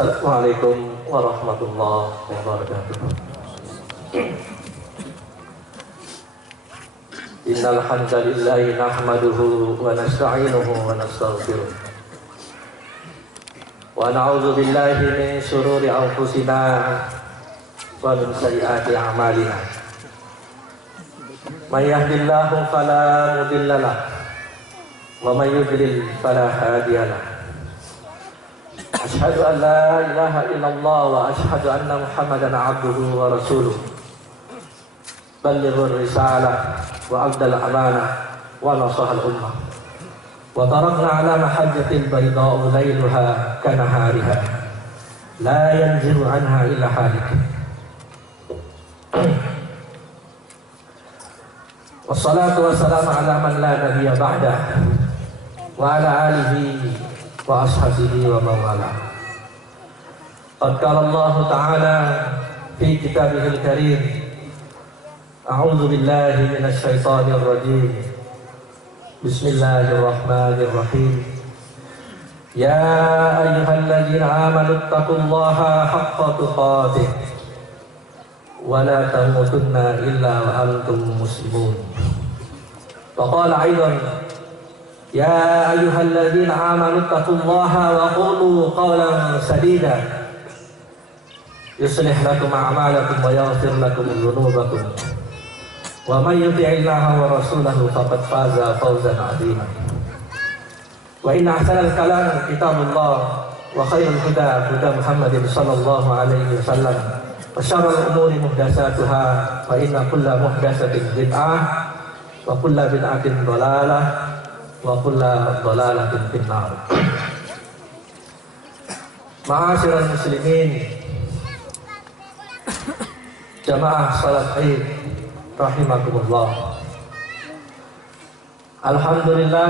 Assalamualaikum warahmatullahi wabarakatuh. Innal hamdalillahi nahmaduhu wa nasta'inuhu wa nastaghfiruh. Wa na'udzu billahi min shururi anfusina wa min sayyiati a'malina. May yahdihillahu fala mudilla lahu wa may yudlil fala hadiya lahu. Asyhadu an la ilaha illallah wa asyhadu anna Muhammadan abduhu wa rasuluh. Ballighur risalah wa abdal amanah wa nasahal ummah. Wa tarakna ala mahajjatil bayda'u layluha kanahariha la yanziru anha illa halik. Wassalatu wassalamu ala man la nabiyya ba'dah wa ala alihi wa ashabihi wa mawala. Qad qala Allah Ta'ala fi kitabihil karim, a'udzu billahi minasy syaithanir rajim. Bismillahirrahmanirrahim. Ya ayyuhalladzina amanu taqullaha haqqa tuqatih wa la tamutunna illa wa antum muslimun. Wa qala aidan, Ya ayyuhalladzina amanu taqullaha wa qulu qawlan sadida yuslih lakum a'malakum wa yaghfir lakum dhunubakum wa may yuti'illaha wa rasulahu faqad faza fawzan 'azima. Wa inna ahsanal kalam kitabullah wa khairul huda huda Muhammadin sallallahu alaihi wasallam wa syarrul umuri muhdatsatuha wa inna kulla muhdatsatin bid'ah wa kulla bid'atin dhalalah wa kulla dhalalatin finnar. Ma'asyiral muslimin, jamaah salat Id rahimakumullah. Alhamdulillah,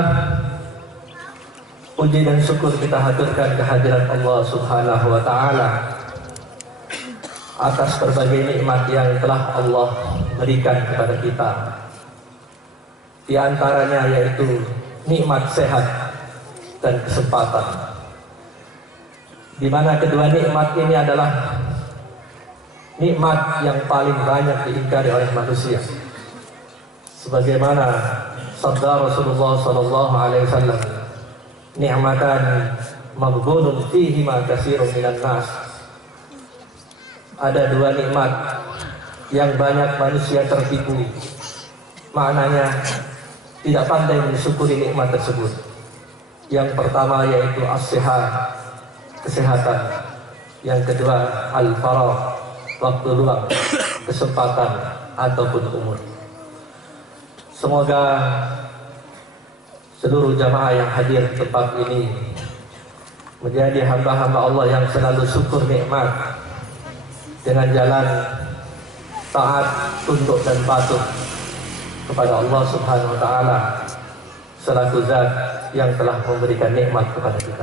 puji dan syukur kita haturkan kehadiran Allah Subhanahu wa taala atas berbagai nikmat yang telah Allah berikan kepada kita. Di antaranya yaitu nikmat sehat dan kesempatan, di mana kedua nikmat ini adalah nikmat yang paling banyak diingkari oleh manusia. Sebagaimana sabda Rasulullah sallallahu alaihi wasallam, ni'matan maghbunun fihi ma katsirun minan nas. Ada dua nikmat yang banyak manusia tertipu, maknanya tidak pandai mensyukuri nikmat tersebut. Yang pertama yaitu as-sihat, kesehatan. Yang kedua al-faragh, waktu luang, kesempatan ataupun umur. Semoga seluruh jamaah yang hadir di tempat ini menjadi hamba-hamba Allah yang selalu syukur nikmat dengan jalan taat, tunduk dan patuh kepada Allah Subhanahu wa taala selaku zat yang telah memberikan nikmat kepada kita.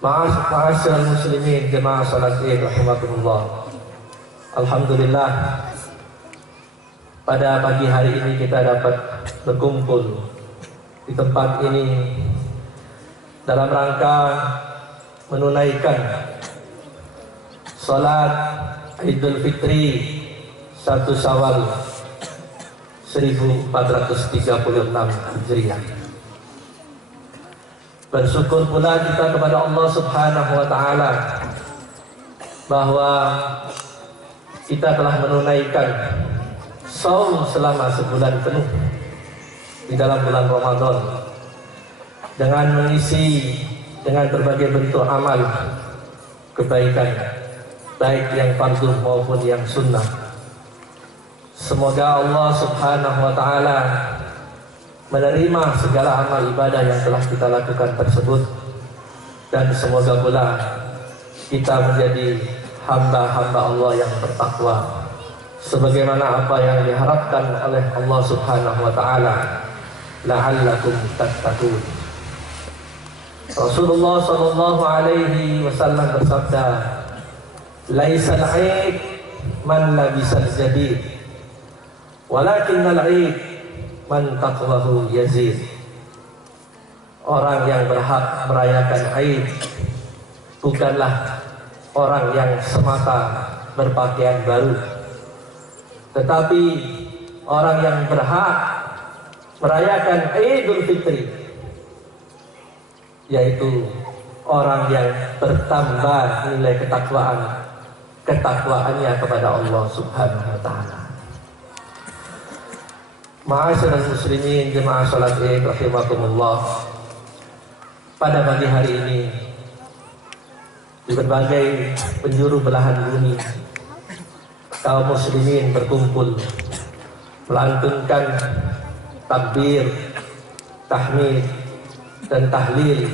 Ma'asyiral muslimin jemaah salat Id rahimakumullah. Alhamdulillah, pada pagi hari ini kita dapat berkumpul di tempat ini dalam rangka menunaikan salat Idul Fitri 1 Syawal 1436 Hijriah. Bersyukur pula kita kepada Allah Subhanahu wa taala bahwa kita telah menunaikan saum selama sebulan penuh di dalam bulan Ramadan dengan mengisi dengan berbagai bentuk amal kebaikan, baik yang fardu maupun yang sunnah. Semoga Allah Subhanahu wa taala menerima segala amal ibadah yang telah kita lakukan tersebut, dan semoga pula kita menjadi hamba-hamba Allah yang bertakwa sebagaimana apa yang diharapkan oleh Allah Subhanahu wa taala, la'allakum tattaqun. Rasulullah sallallahu alaihi wasallam bersabda, "Laisal 'aib man labisal jadid, walakinnal 'aib man taqwahu yazid." Orang yang berhak merayakan Aid bukanlah orang yang semata berpakaian baru, tetapi orang yang berhak merayakan Idul Fitri, yaitu orang yang bertambah nilai ketakwaannya kepada Allah Subhanahu wa taala. Ma'asyiral muslimin jemaah salat Id rahimakumullah. Pada pagi hari ini di berbagai penjuru belahan bumi kaum muslimin berkumpul melantunkan takbir, tahmid dan tahlil,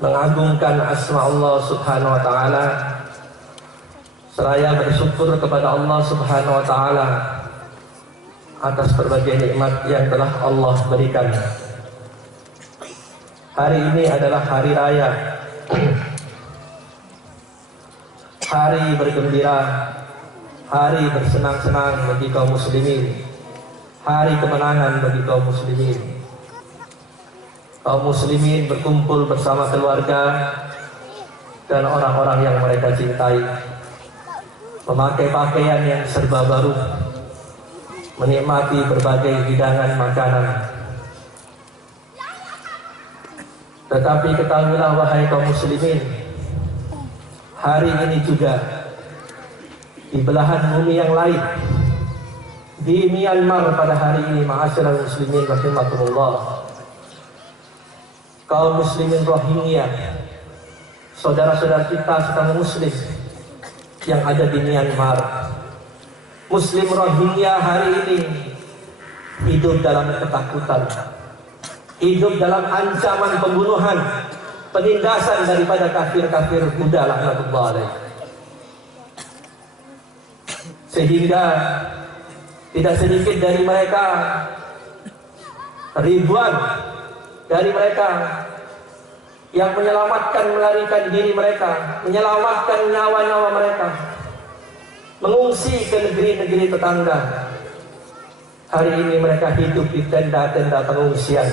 mengagungkan asma Allah Subhanahu wa taala seraya bersyukur kepada Allah Subhanahu wa taala atas berbagai nikmat yang telah Allah berikan. Hari ini adalah hari raya, hari bergembira, hari bersenang-senang bagi kaum muslimin, hari kemenangan bagi kaum muslimin. Kaum muslimin berkumpul bersama keluarga dan orang-orang yang mereka cintai, memakai pakaian yang serba baru, menikmati berbagai hidangan makanan. Tetapi ketahuilah wahai kaum muslimin, hari ini juga di belahan bumi yang lain, di Myanmar pada hari ini, ma'asyiral muslimin rahimakumullah, kaum muslimin Rohingya, saudara-saudara kita sesama muslim yang ada di Myanmar, Muslim Rohingya hari ini hidup dalam ketakutan, hidup dalam ancaman pembunuhan, penindasan daripada kafir-kafir Buddha laknatullah alaih. Sehingga tidak sedikit dari mereka, ribuan dari mereka yang menyelamatkan, melarikan diri mereka, menyelamatkan nyawa-nyawa mereka, mengungsi ke negeri-negeri tetangga. Hari ini mereka hidup di tenda-tenda pengungsian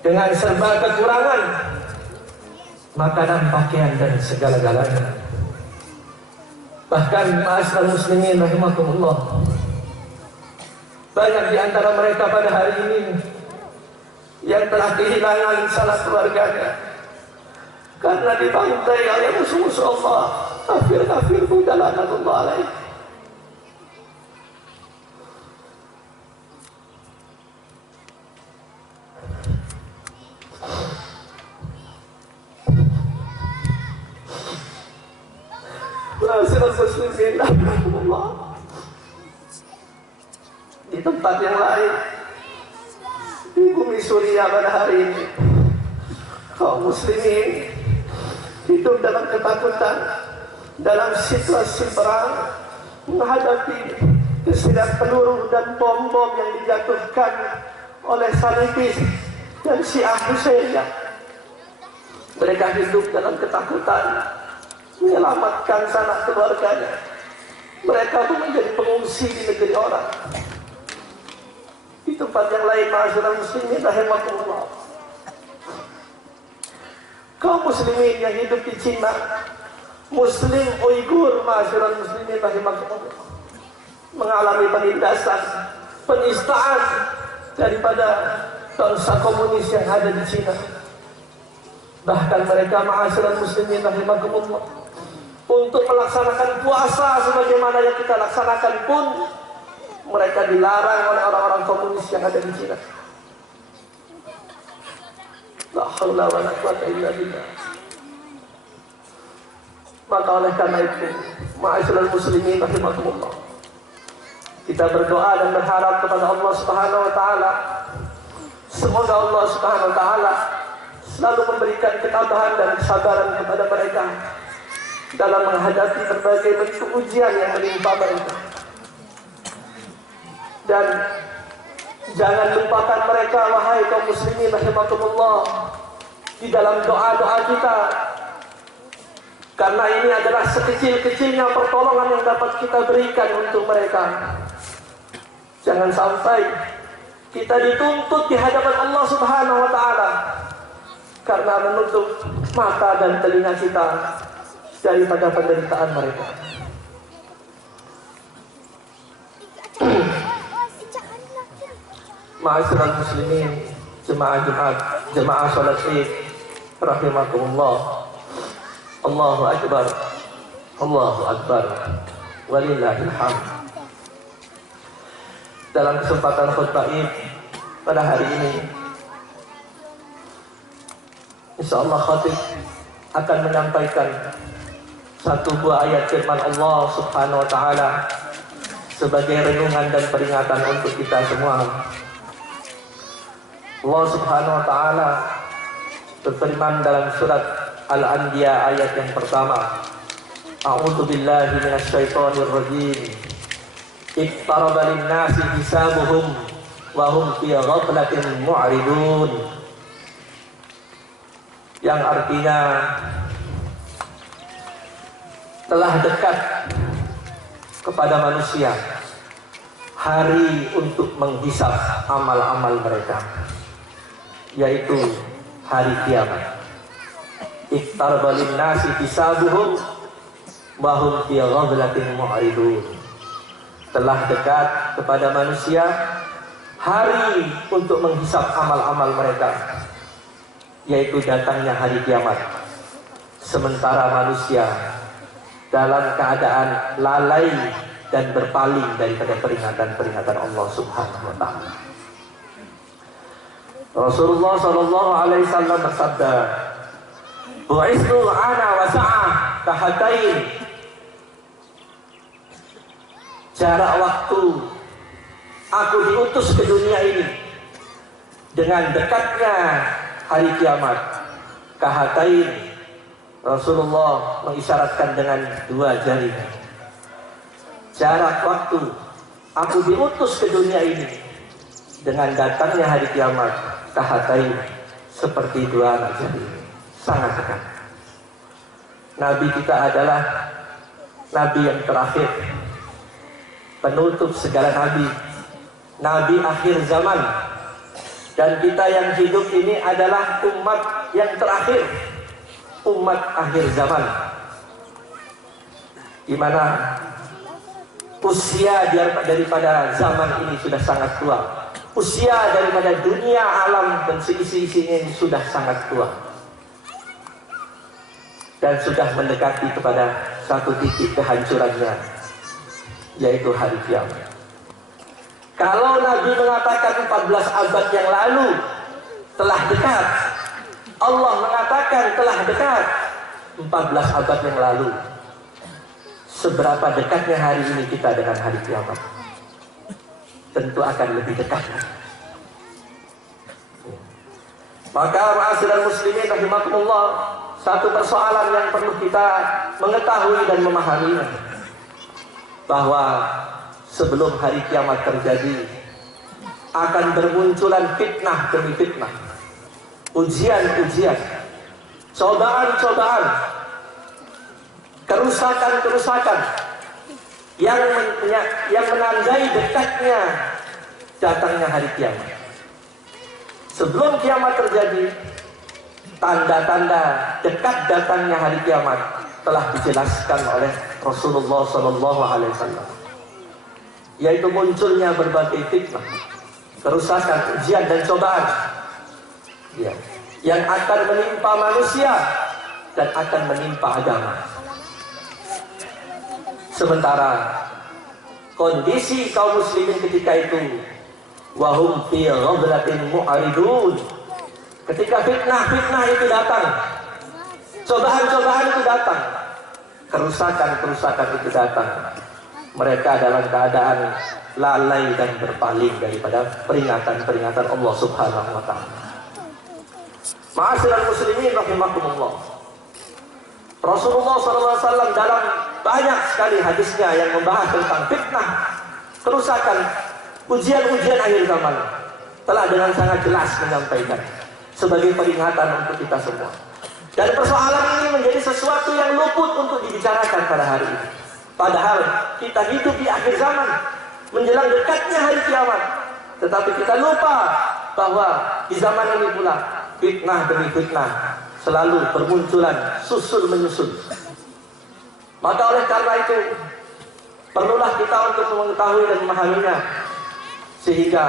dengan serba kekurangan makanan, pakaian dan segala-galanya. Bahkan ma'asyiral muslimin rahimakumullah, banyak di antara mereka pada hari ini yang telah kehilangan salah keluarganya karena dibantai oleh musuh-musuh Allah, kafir-kafir Buddha laknatullah alaih. Ma'asyiral muslimin rahimakumullah, di tempat yang lain di bumi Suriah pada hari ini, kaum muslimin hidup dalam ketakutan, dalam situasi perang, menghadapi kesidak peluru dan bom-bom yang dijatuhkan oleh Salibis dan Syiah Husainiyah. Mereka hidup dalam ketakutan, menyelamatkan sanak keluarganya. Mereka pun menjadi pengungsi di negeri orang. Di tempat yang lain, ma'asyiral muslimin rahimakumullah, kaum muslimin yang hidup di Cina, Muslim Uighur, ma'asyiral muslimin rahimakumullah, mengalami penindasan, penistaan daripada bangsa komunis yang ada di Cina. Bahkan mereka, ma'asyiral muslimin rahimakumullah, untuk melaksanakan puasa sebagaimana yang kita laksanakan pun mereka dilarang oleh orang-orang komunis yang ada di Cina. La haula wa la quwwata illa billah. Maka oleh karena itu, ma'asyiral muslimin rahimakumullah, kita berdoa dan berharap kepada Allah Subhanahu wa taala, semoga Allah Subhanahu wa taala selalu memberikan ketabahan dan kesabaran kepada mereka dalam menghadapi berbagai bentuk ujian yang menimpa mereka. Dan jangan lupakan mereka, wahai kaum muslimin rahimakumullah, di dalam doa-doa kita, karena ini adalah sekecil-kecilnya pertolongan yang dapat kita berikan untuk mereka. Jangan sampai kita dituntut di hadapan Allah Subhanahu wa taala karena menutup mata dan telinga kita daripada penderitaan mereka. Ma'asyiral muslimin, jemaah Jumat, jemaah salat Id, rahimakumullah. Allahu akbar. Allahu akbar. Walillahil hamd. Dalam kesempatan khutbah Id pada hari ini, insyaallah khatib akan menyampaikan satu buah ayat firman Allah Subhanahu wa taala sebagai renungan dan peringatan untuk kita semua. Allah Subhanahu wa taala berfirman dalam surat Al-Anbiya ayat yang pertama, A'udzu billahi minasy syaithanir rajim. Iqtaraba lin-nasi hisabuhum wa hum fi ghaflatin mu'ridun. Yang artinya telah dekat kepada manusia hari untuk menghisab amal-amal mereka, yaitu hari kiamat. Iqtaraba lin-nasi hisabuhum wa hum fi ghaflatin mu'ridun. Telah dekat kepada manusia hari untuk menghisab amal-amal mereka, yaitu datangnya hari kiamat. Sementara manusia dalam keadaan lalai dan berpaling daripada peringatan-peringatan Allah Subhanahu wa taala. Rasulullah sallallahu alaihi wasallam bersabda, "Bu'istu ana wa sa'ah kahatain." Jarak waktu aku diutus ke dunia ini dengan dekatnya hari kiamat. Kahatain, Rasulullah mengisyaratkan dengan dua jari. Jarak waktu aku diutus ke dunia ini dengan datangnya hari kiamat. Kahatain, seperti dua anak jari, sangat dekat. Nabi kita adalah Nabi yang terakhir, penutup segala nabi, nabi akhir zaman. Dan kita yang hidup ini adalah umat yang terakhir, umat akhir zaman, di mana usia daripada zaman ini sudah sangat tua. Usia daripada dunia alam dan seisi-isinya sudah sangat tua, dan sudah mendekati kepada satu titik kehancurannya, yaitu hari kiamat. Kalau Nabi mengatakan 14 abad yang lalu telah dekat, Allah mengatakan telah dekat 14 abad yang lalu, seberapa dekatnya hari ini kita dengan hari kiamat? Tentu akan lebih dekat. Maka ma'asyiral muslimin rahimakumullah, satu persoalan yang perlu kita mengetahui dan memahaminya, bahwa sebelum hari kiamat terjadi akan bermunculan fitnah demi fitnah, ujian-ujian, cobaan-cobaan, kerusakan-kerusakan yang menandai dekatnya datangnya hari kiamat. Sebelum kiamat terjadi, tanda-tanda dekat datangnya hari kiamat telah dijelaskan oleh Rasulullah SAW, yaitu munculnya berbagai fitnah, kerusakan, ujian dan cobaan yang akan menimpa manusia dan akan menimpa agama. Sementara kondisi kaum muslimin ketika itu, wahum fi ghaflatin mu'ridun, ketika fitnah-fitnah itu datang, cobaan-cobaan itu datang, kerusakan-kerusakan itu datang, mereka dalam keadaan lalai dan berpaling daripada peringatan-peringatan Allah Subhanahu wa taala. Ma'asyiral muslimin rahimakumullah, Rasulullah SAW dalam banyak sekali hadisnya yang membahas tentang fitnah, kerusakan, ujian-ujian akhir zaman, telah dengan sangat jelas menyampaikan sebagai peringatan untuk kita semua. Dan persoalan ini menjadi sesuatu yang luput untuk dibicarakan pada hari ini. Padahal kita hidup di akhir zaman, menjelang dekatnya hari kiamat. Tetapi kita lupa bahwa di zaman ini pula fitnah demi fitnah selalu bermunculan susul menyusul. Maka oleh karena itu perlulah kita untuk mengetahui dan memahaminya, sehingga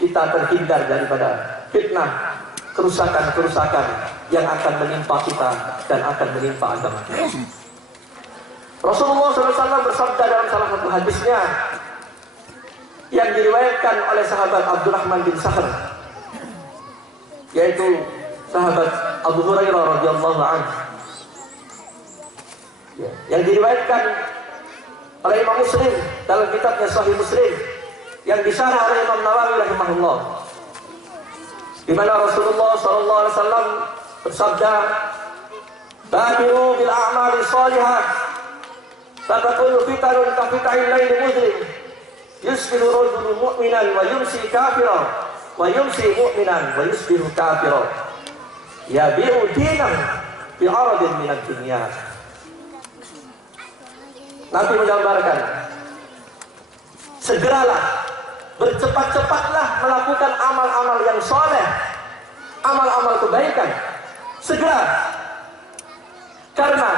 kita terhindar daripada fitnah, kerusakan-kerusakan yang akan menimpa kita dan akan menimpa agama. Rasulullah SAW bersabda dalam salah satu hadisnya yang diriwayatkan oleh sahabat Abdurrahman bin Sahr, yaitu sahabat Abu Hurairah radhiyallahu anhu, yang diriwayatkan oleh Imam Muslim dalam kitabnya Sahih Muslim, yang disyarah oleh Imam Nawawi rahimahullah, di mana Rasulullah SAW bersabda, "Badiru bil a'mali shalihah, fatakunu fitanun ka fita'il laili mudlim, yusbihu rajulun mu'minan wa yumsi kafiran, wa yumsi mu'minan wa yusbihu kafiran, yabi'u dinan bi 'aradin minad dunya." Nabi menggambarkan, segeralah, bercepat-cepatlah melakukan amal-amal yang soleh, amal-amal kebaikan. Segera, karena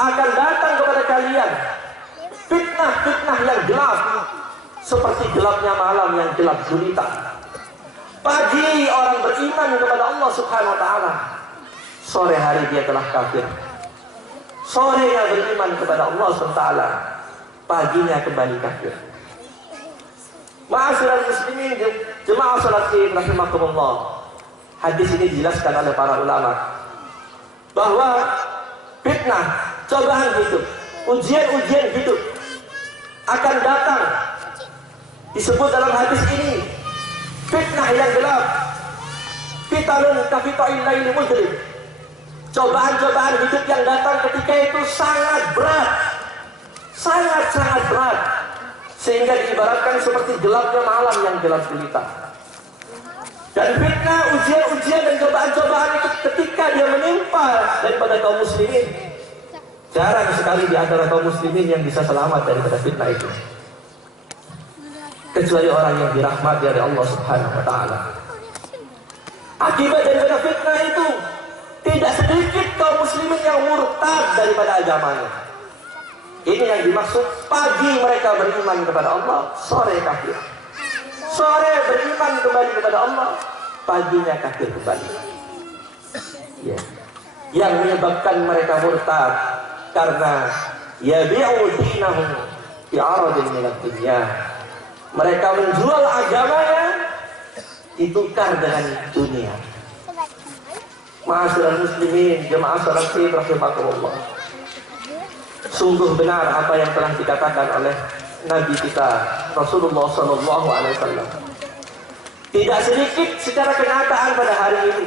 akan datang kepada kalian fitnah-fitnah yang gelap, seperti gelapnya malam yang gelap gulita. Pagi orang beriman kepada Allah Subhanahu wa ta'ala, sore hari dia telah kafir. Sorenya beriman kepada Allah SWT, paginya kembali kafir. Ma'asyiral muslimin, jemaah salat Id rahimakumullah. Hadis ini dijelaskan oleh para ulama bahwa fitnah, cobaan hidup, ujian-ujian hidup akan datang. Disebut dalam hadis ini fitnah yang gelap, fitanun ka fita'il laili mudlim. Cobaan-cobaan hidup yang datang ketika itu sangat berat, sangat-sangat berat, sehingga diibaratkan seperti gelapnya malam yang gelap gulita. Dan fitnah, ujian-ujian dan cobaan-cobaan itu ketika dia menimpa daripada kaum muslimin, jarang sekali di antara kaum muslimin yang bisa selamat daripada fitnah itu, kecuali orang yang dirahmati oleh Allah Subhanahu wa ta'ala. Akibat daripada fitnah itu, tidak sedikit kaum muslimin yang murtad daripada agamanya. Ini yang dimaksud, pagi mereka beriman kepada Allah, sore kafir. Sore beriman kembali kepada Allah, paginya kafir kembali. Ya. Yang menyebabkan mereka murtad karena yabi'u dinahum fi 'aradin minad dunya. Mereka menjual agamanya ditukar dengan dunia. Ma'asyiral muslimin, jemaah salat Id rahimakumullah. Sungguh benar apa yang telah dikatakan oleh Nabi kita Rasulullah SAW. Tidak sedikit secara kenyataan pada hari ini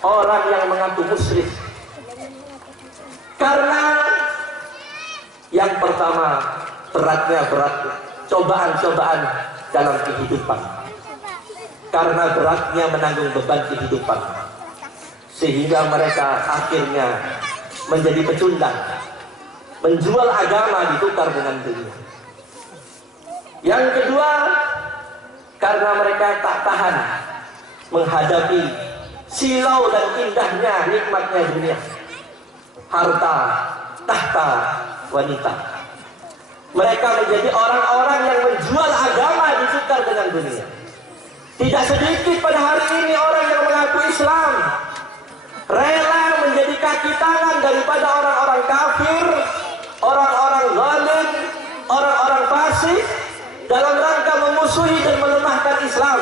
orang yang mengaku musyrik, karena yang pertama berat cobaan-cobaan dalam kehidupan, karena beratnya menanggung beban kehidupan, sehingga mereka akhirnya menjadi pecundang, menjual agama ditukar dengan dunia. Yang kedua, karena mereka tak tahan menghadapi silau dan indahnya nikmatnya dunia, harta, tahta, wanita. Mereka menjadi orang-orang yang menjual agama ditukar dengan dunia. Tidak sedikit pada hari ini orang yang mengaku Islam rela menjadi kaki tangan daripada orang-orang kafir, orang-orang zalim, orang-orang fasik, dalam rangka memusuhi dan melemahkan Islam.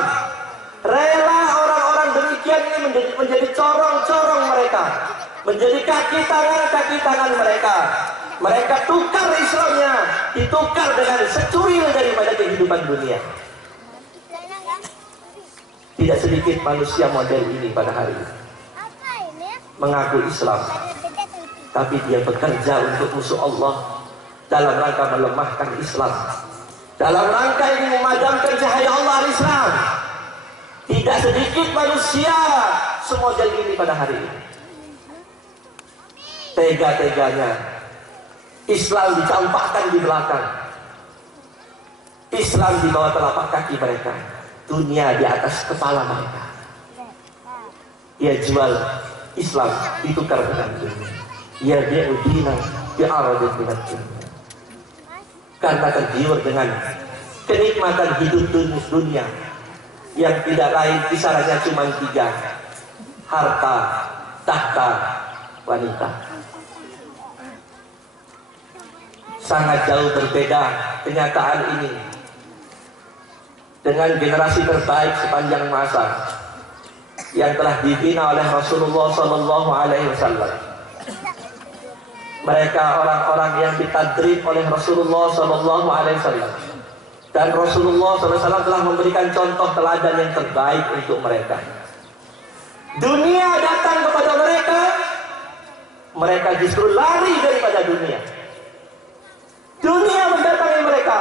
Rela orang-orang demikian ini menjadi corong-corong mereka, menjadi kaki tangan mereka. Mereka tukar Islamnya, ditukar dengan secuil daripada kehidupan dunia. Tidak sedikit manusia model ini pada hari ini, mengaku Islam, tapi dia bekerja untuk musuh Allah dalam rangka melemahkan Islam, dalam rangka ini memadamkan cahaya Allah al-Islam. Tidak sedikit manusia semodel ini pada hari ini. Tega-teganya Islam dicampakkan di belakang, Islam di bawah telapak kaki mereka, dunia di atas kepala mereka. Dia jual Islam ditukar dengan dunia. Ya bi'udina bi'aradin minat dunia. Karena tergiur dengan kenikmatan hidup dunia yang tidak lain kisarannya cuma 3: harta, tahta, wanita. Sangat jauh berbeda kenyataan ini dengan generasi terbaik sepanjang masa yang telah dibina oleh Rasulullah Sallallahu Alaihi Wasallam. Mereka orang-orang yang ditadrib oleh Rasulullah Sallallahu Alaihi Wasallam, dan Rasulullah SAW telah memberikan contoh teladan yang terbaik untuk mereka. Dunia datang kepada mereka, mereka justru lari daripada dunia. Dunia mendatangi mereka,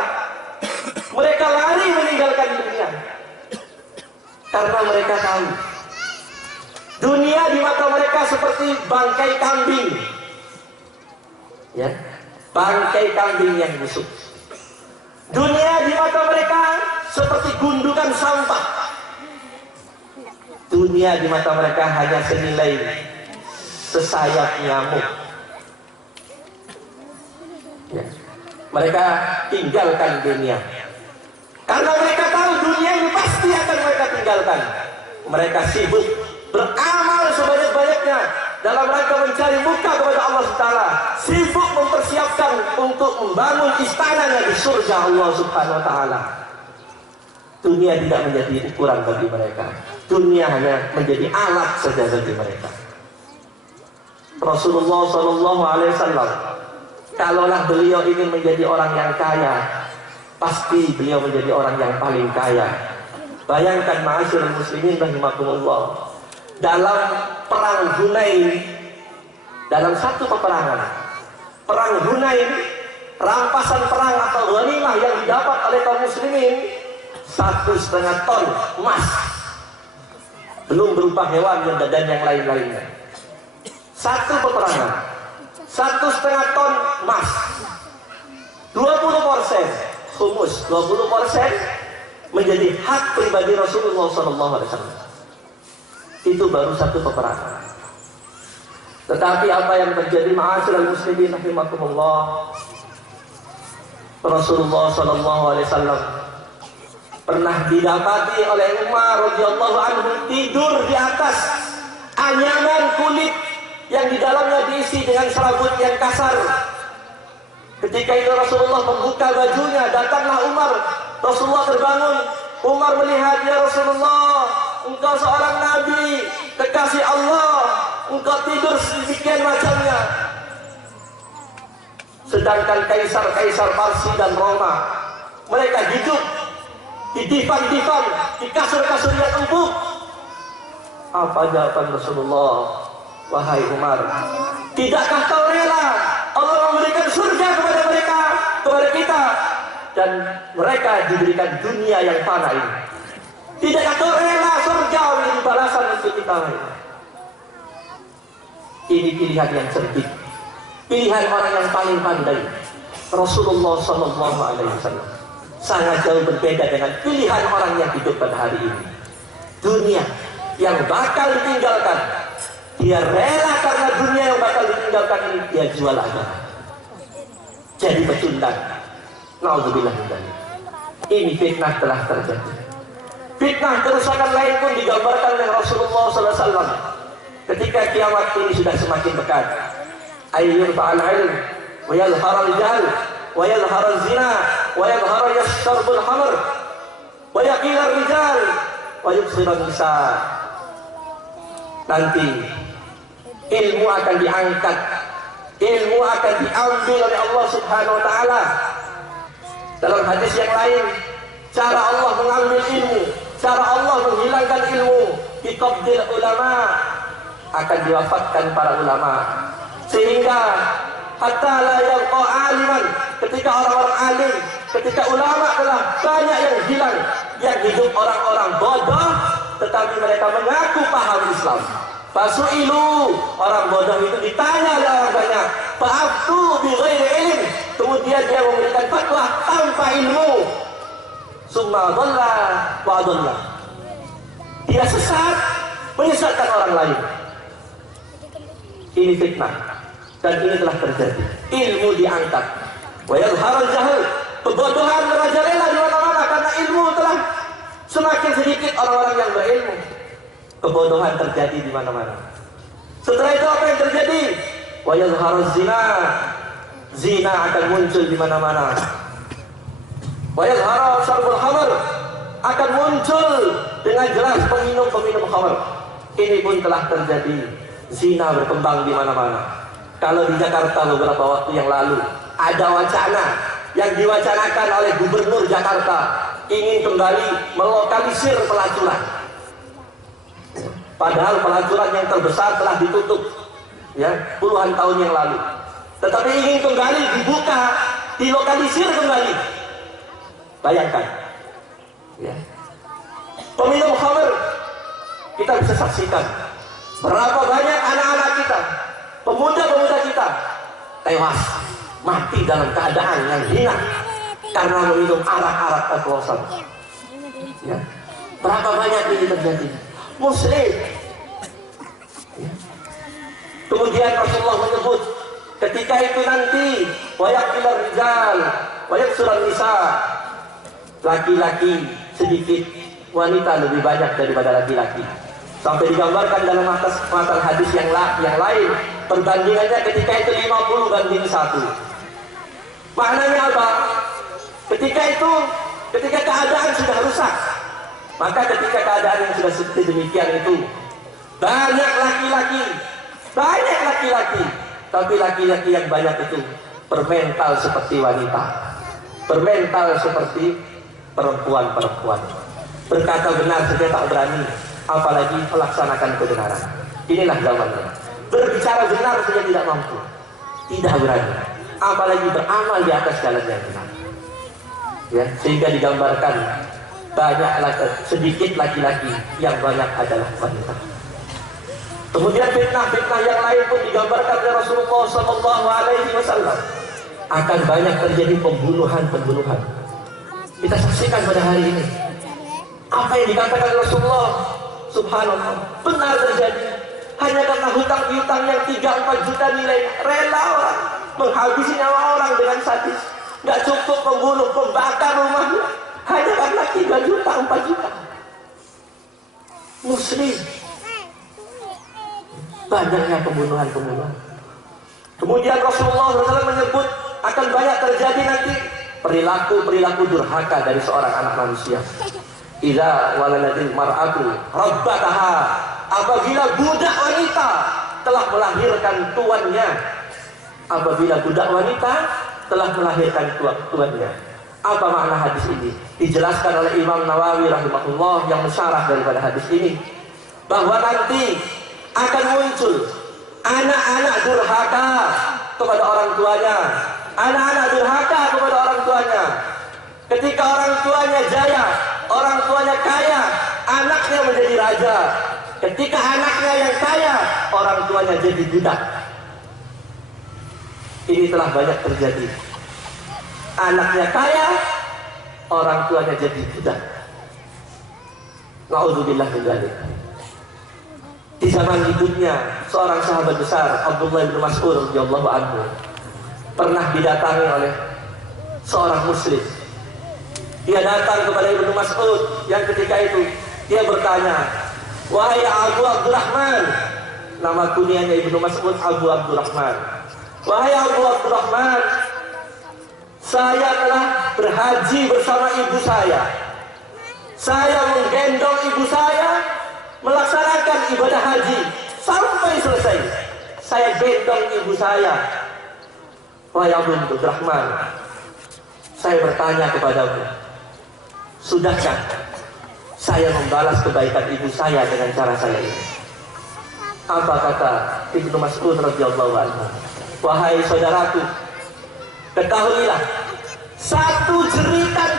mereka lari meninggalkan dunia. Karena mereka tahu dunia di mata mereka seperti bangkai kambing, ya, bangkai kambing yang busuk. Dunia di mata mereka seperti gundukan sampah. Dunia di mata mereka hanya senilai sesayap nyamuk. Ya. Mereka tinggalkan dunia karena mereka tahu dunia ini pasti akan mereka tinggalkan. Mereka sibuk beramal sebanyak-banyaknya dalam rangka mencari muka kepada Allah Taala, sibuk mempersiapkan untuk membangun istananya di surga Allah Subhanahu Wa Taala. Dunia tidak menjadi ukuran bagi mereka. Dunia hanya menjadi alat saja bagi mereka. Rasulullah Sallallahu Alaihi Wasallam, kalaulah beliau ingin menjadi orang yang kaya, pasti beliau menjadi orang yang paling kaya. Bayangkan ma'asyiral muslimin rahimakumullah, dalam perang Hunain, dalam satu peperangan, perang Hunain, rampasan perang atau ghanimah yang didapat oleh kaum muslimin 1,5 ton emas, belum berupa hewan dan yang lain-lainnya. Satu peperangan 1,5 ton emas, 20% humus, 20% menjadi hak pribadi Rasulullah SAW. Itu baru satu peperangan. Tetapi apa yang terjadi ma'asyiral muslimin rahimakumullah, Rasulullah SAW pernah didapati oleh Umar radhiyallahu anhu tidur di atas anyaman kulit yang di dalamnya diisi dengan serabut yang kasar. Ketika itu Rasulullah membuka bajunya, datanglah Umar. Rasulullah terbangun. Umar melihat, ya Rasulullah, engkau seorang nabi, kekasih Allah, engkau tidur sedemikian macamnya. Sedangkan kaisar-kaisar Parsi dan Roma, mereka hidup di divan-divan, di kasur-kasur yang empuk. Apa jawaban Rasulullah? Wahai Umar, tidakkah kau rela Allah memberikan surga kepada mereka, kepada kita, dan mereka diberikan dunia yang fana ini? Tidakkah kau rela surga menjadi balasan untuk kita? Ini pilihan yang cerdik, pilihan orang yang paling pandai. Rasulullah SAW sangat jauh berbeda dengan pilihan orang yang hidup pada hari ini. Dunia yang bakal ditinggalkan, dia rela karena dunia yang bakal ditinggalkan ini, dia jual agama jadi pecundang. Nauzubillah min dzalik. Ini fitnah telah terjadi. Fitnah kerusakan lain pun digambarkan oleh Rasulullah SAW ketika kiamat ini sudah semakin dekat. Ayyur fa'al ilm wa yadhhar al-jahl wa yadhhar az-zina wa yadhhar yashtarbul hamr wa yaqil ar-rijal wa yubsir an-nisa. Nanti ilmu akan diangkat, ilmu akan diambil oleh Allah Subhanahu Wa Taala. Dalam hadis yang lain, cara Allah mengambil ilmu, cara Allah menghilangkan ilmu, biqabdil ulama, akan diwafatkan para ulama, sehingga hatta la yalqa aliman, ketika orang-orang alim, ketika ulama telah banyak yang hilang, yang hidup orang-orang bodoh tetapi mereka mengaku paham Islam. Fasu'ilu, orang bodoh itu ditanya oleh orang banyak, fa'aftu bi ghairi ilm, kemudian dia memberikan fatwa tanpa ilmu. Summa dhalla wa dhalla, dia sesat menyesatkan orang lain. Ini fitnah, dan ini telah terjadi. Ilmu diangkat, wa yadhharul jahl, kebodohan merajalela di mana-mana karena ilmu telah semakin sedikit orang-orang yang berilmu. Kebodohan terjadi di mana-mana. Setelah itu apa yang terjadi? Wa yadhharuz zina, zina akan muncul di mana-mana. Wa yadhharu syarbul khamr, akan muncul dengan jelas peminum-peminum khamr. Ini pun telah terjadi. Zina berkembang di mana-mana. Kalau di Jakarta beberapa waktu yang lalu ada wacana yang diwacanakan oleh Gubernur Jakarta ingin kembali melokalisir pelacuran. Padahal pelacuran yang terbesar telah ditutup ya puluhan tahun yang lalu. Tetapi ingin kembali dibuka, dilokalisir kembali. Bayangkan. Ya. Peminum khamr kita bisa saksikan berapa banyak anak-anak kita, pemuda-pemuda kita tewas, mati dalam keadaan yang hina karena meminum arak-arak oplosan. Ya. Berapa banyak ini terjadi? Muslim. Ya. Kemudian Rasulullah menyebut ketika itu nanti wayakilur rijal, wayaksuran nisa, laki-laki sedikit, wanita lebih banyak daripada laki-laki. Sampai digambarkan dalam matan hadis yang lain, perbandingannya ketika itu 50 banding 1. Maknanya apa? Ketika keadaan sudah rusak, maka ketika keadaan yang sudah seperti demikian itu, banyak laki-laki, tapi laki-laki yang banyak itu bermental seperti wanita, bermental seperti perempuan-perempuan. Berkata benar saja tak berani, apalagi melaksanakan kebenaran. Inilah zamannya. Berbicara benar saja tidak mampu, tidak berani, apalagi beramal di atas jalan yang benar. Ya, sehingga digambarkan sedikit laki-laki, yang banyak adalah wanita. Kemudian fitnah-fitnah yang lain pun digambarkan oleh Rasulullah SAW. Akan banyak terjadi pembunuhan. Kita saksikan pada hari ini. Apa yang dikatakan Rasulullah, subhanallah, benar terjadi. Hanya karena hutang-hutang yang 3-4 juta nilai, rela orang menghabisi nyawa orang dengan sadis. Gak cukup membunuh, membakar rumahnya, hanya karena 3 juta, 4 juta. Muslim. Banyaknya pembunuhan. Kemudian Rasulullah SAW menyebut akan banyak terjadi nanti perilaku durhaka dari seorang anak manusia. Idza waladatil mar'atu rabbataha, apabila budak wanita telah melahirkan tuannya. Apabila budak wanita telah melahirkan tuannya. Apa makna hadis ini? Dijelaskan oleh Imam Nawawi rahimahullah yang mensyarah daripada hadis ini, bahwa nanti akan muncul anak-anak durhaka kepada orang tuanya. Anak-anak durhaka kepada orang tuanya. Ketika orang tuanya jaya, orang tuanya kaya, anaknya menjadi raja. Ketika anaknya yang kaya, orang tuanya jadi budak. Ini telah banyak terjadi. Anaknya kaya, orang tuanya jadi budak. Na'udzubillah min dzalik. Di zaman hidupnya seorang sahabat besar, Abdullah bin Mas'ud radhiyallahu anhu, pernah didatangi oleh seorang muslim. Dia datang kepada Ibnu Mas'ud yang ketika itu dia bertanya, "Wahai Abu Abdurrahman," nama kunyanya Ibnu Mas'ud Abu Abdurrahman. "Wahai Abu Abdurrahman, saya telah berhaji bersama ibu saya. Saya menggendong ibu saya melaksanakan ibadah haji sampai selesai. Saya gendong ibu saya. Wahai Abu Abdurrahman, saya bertanya kepadamu, sudahkah saya membalas kebaikan ibu saya dengan cara saya ini?" Apa kata Ibnu Mas'ud radhiyallahu anhu? "Wahai saudaraku, ketahuilah, satu jeritan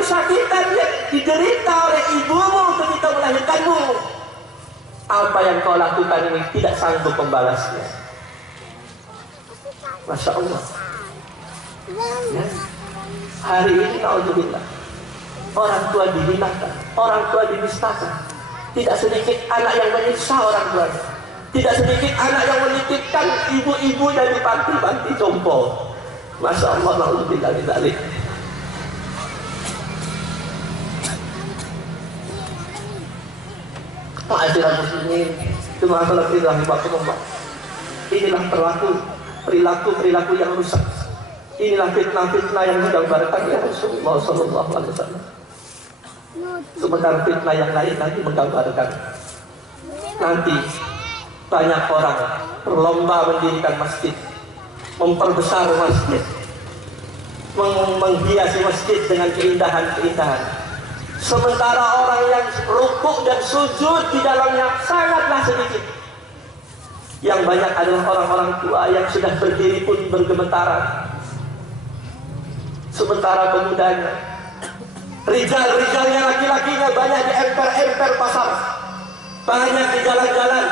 kesakitan yang diderita oleh ibumu ketika melahirkanmu, apa yang kau lakukan ini tidak sanggup membalasnya." Masya Allah. Ya. Hari ini naudzubillah, orang tua dihinakan, orang tua dinistakan. Tidak sedikit anak yang menyiksa orang tuanya. Tidak sedikit anak yang menitipkan ibu-ibunya di panti-panti jompo. Masya Allah, na'udzubillah min dzalik. Ma'asyiral muslimin, masalah inilah perilaku yang rusak. Inilah fitnah-fitnah yang digambarkan ya Rasulullah sallallahu alaihi wasallam. Sementara fitnah yang lain nanti menggambarkan nanti banyak orang berlomba mendirikan masjid, memperbesar masjid, menghiasi masjid dengan keindahan-keindahan. Sementara orang yang rukuk dan sujud di dalamnya sangatlah sedikit. Yang banyak adalah orang-orang tua yang sudah berdiri pun bergemetaran. Sementara pemudanya, rijal-rijalnya, laki-lakinya banyak di emper-emper pasar, banyak di jalan-jalan,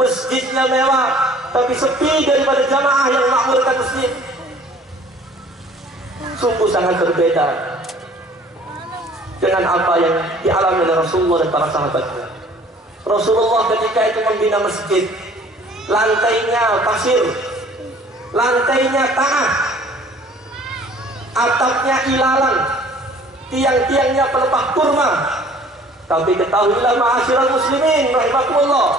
masjidnya mewah, tapi sepi daripada jamaah yang makmurkan masjid. Sungguh sangat berbeda dengan apa yang dialami oleh Rasulullah dan para sahabatnya. Rasulullah ketika itu membina masjid, lantainya pasir, lantainya tanah, atapnya ilalang, tiang-tiangnya pelepah kurma. Tapi ketahuilah ma'asyiral muslimin rahimakumullah,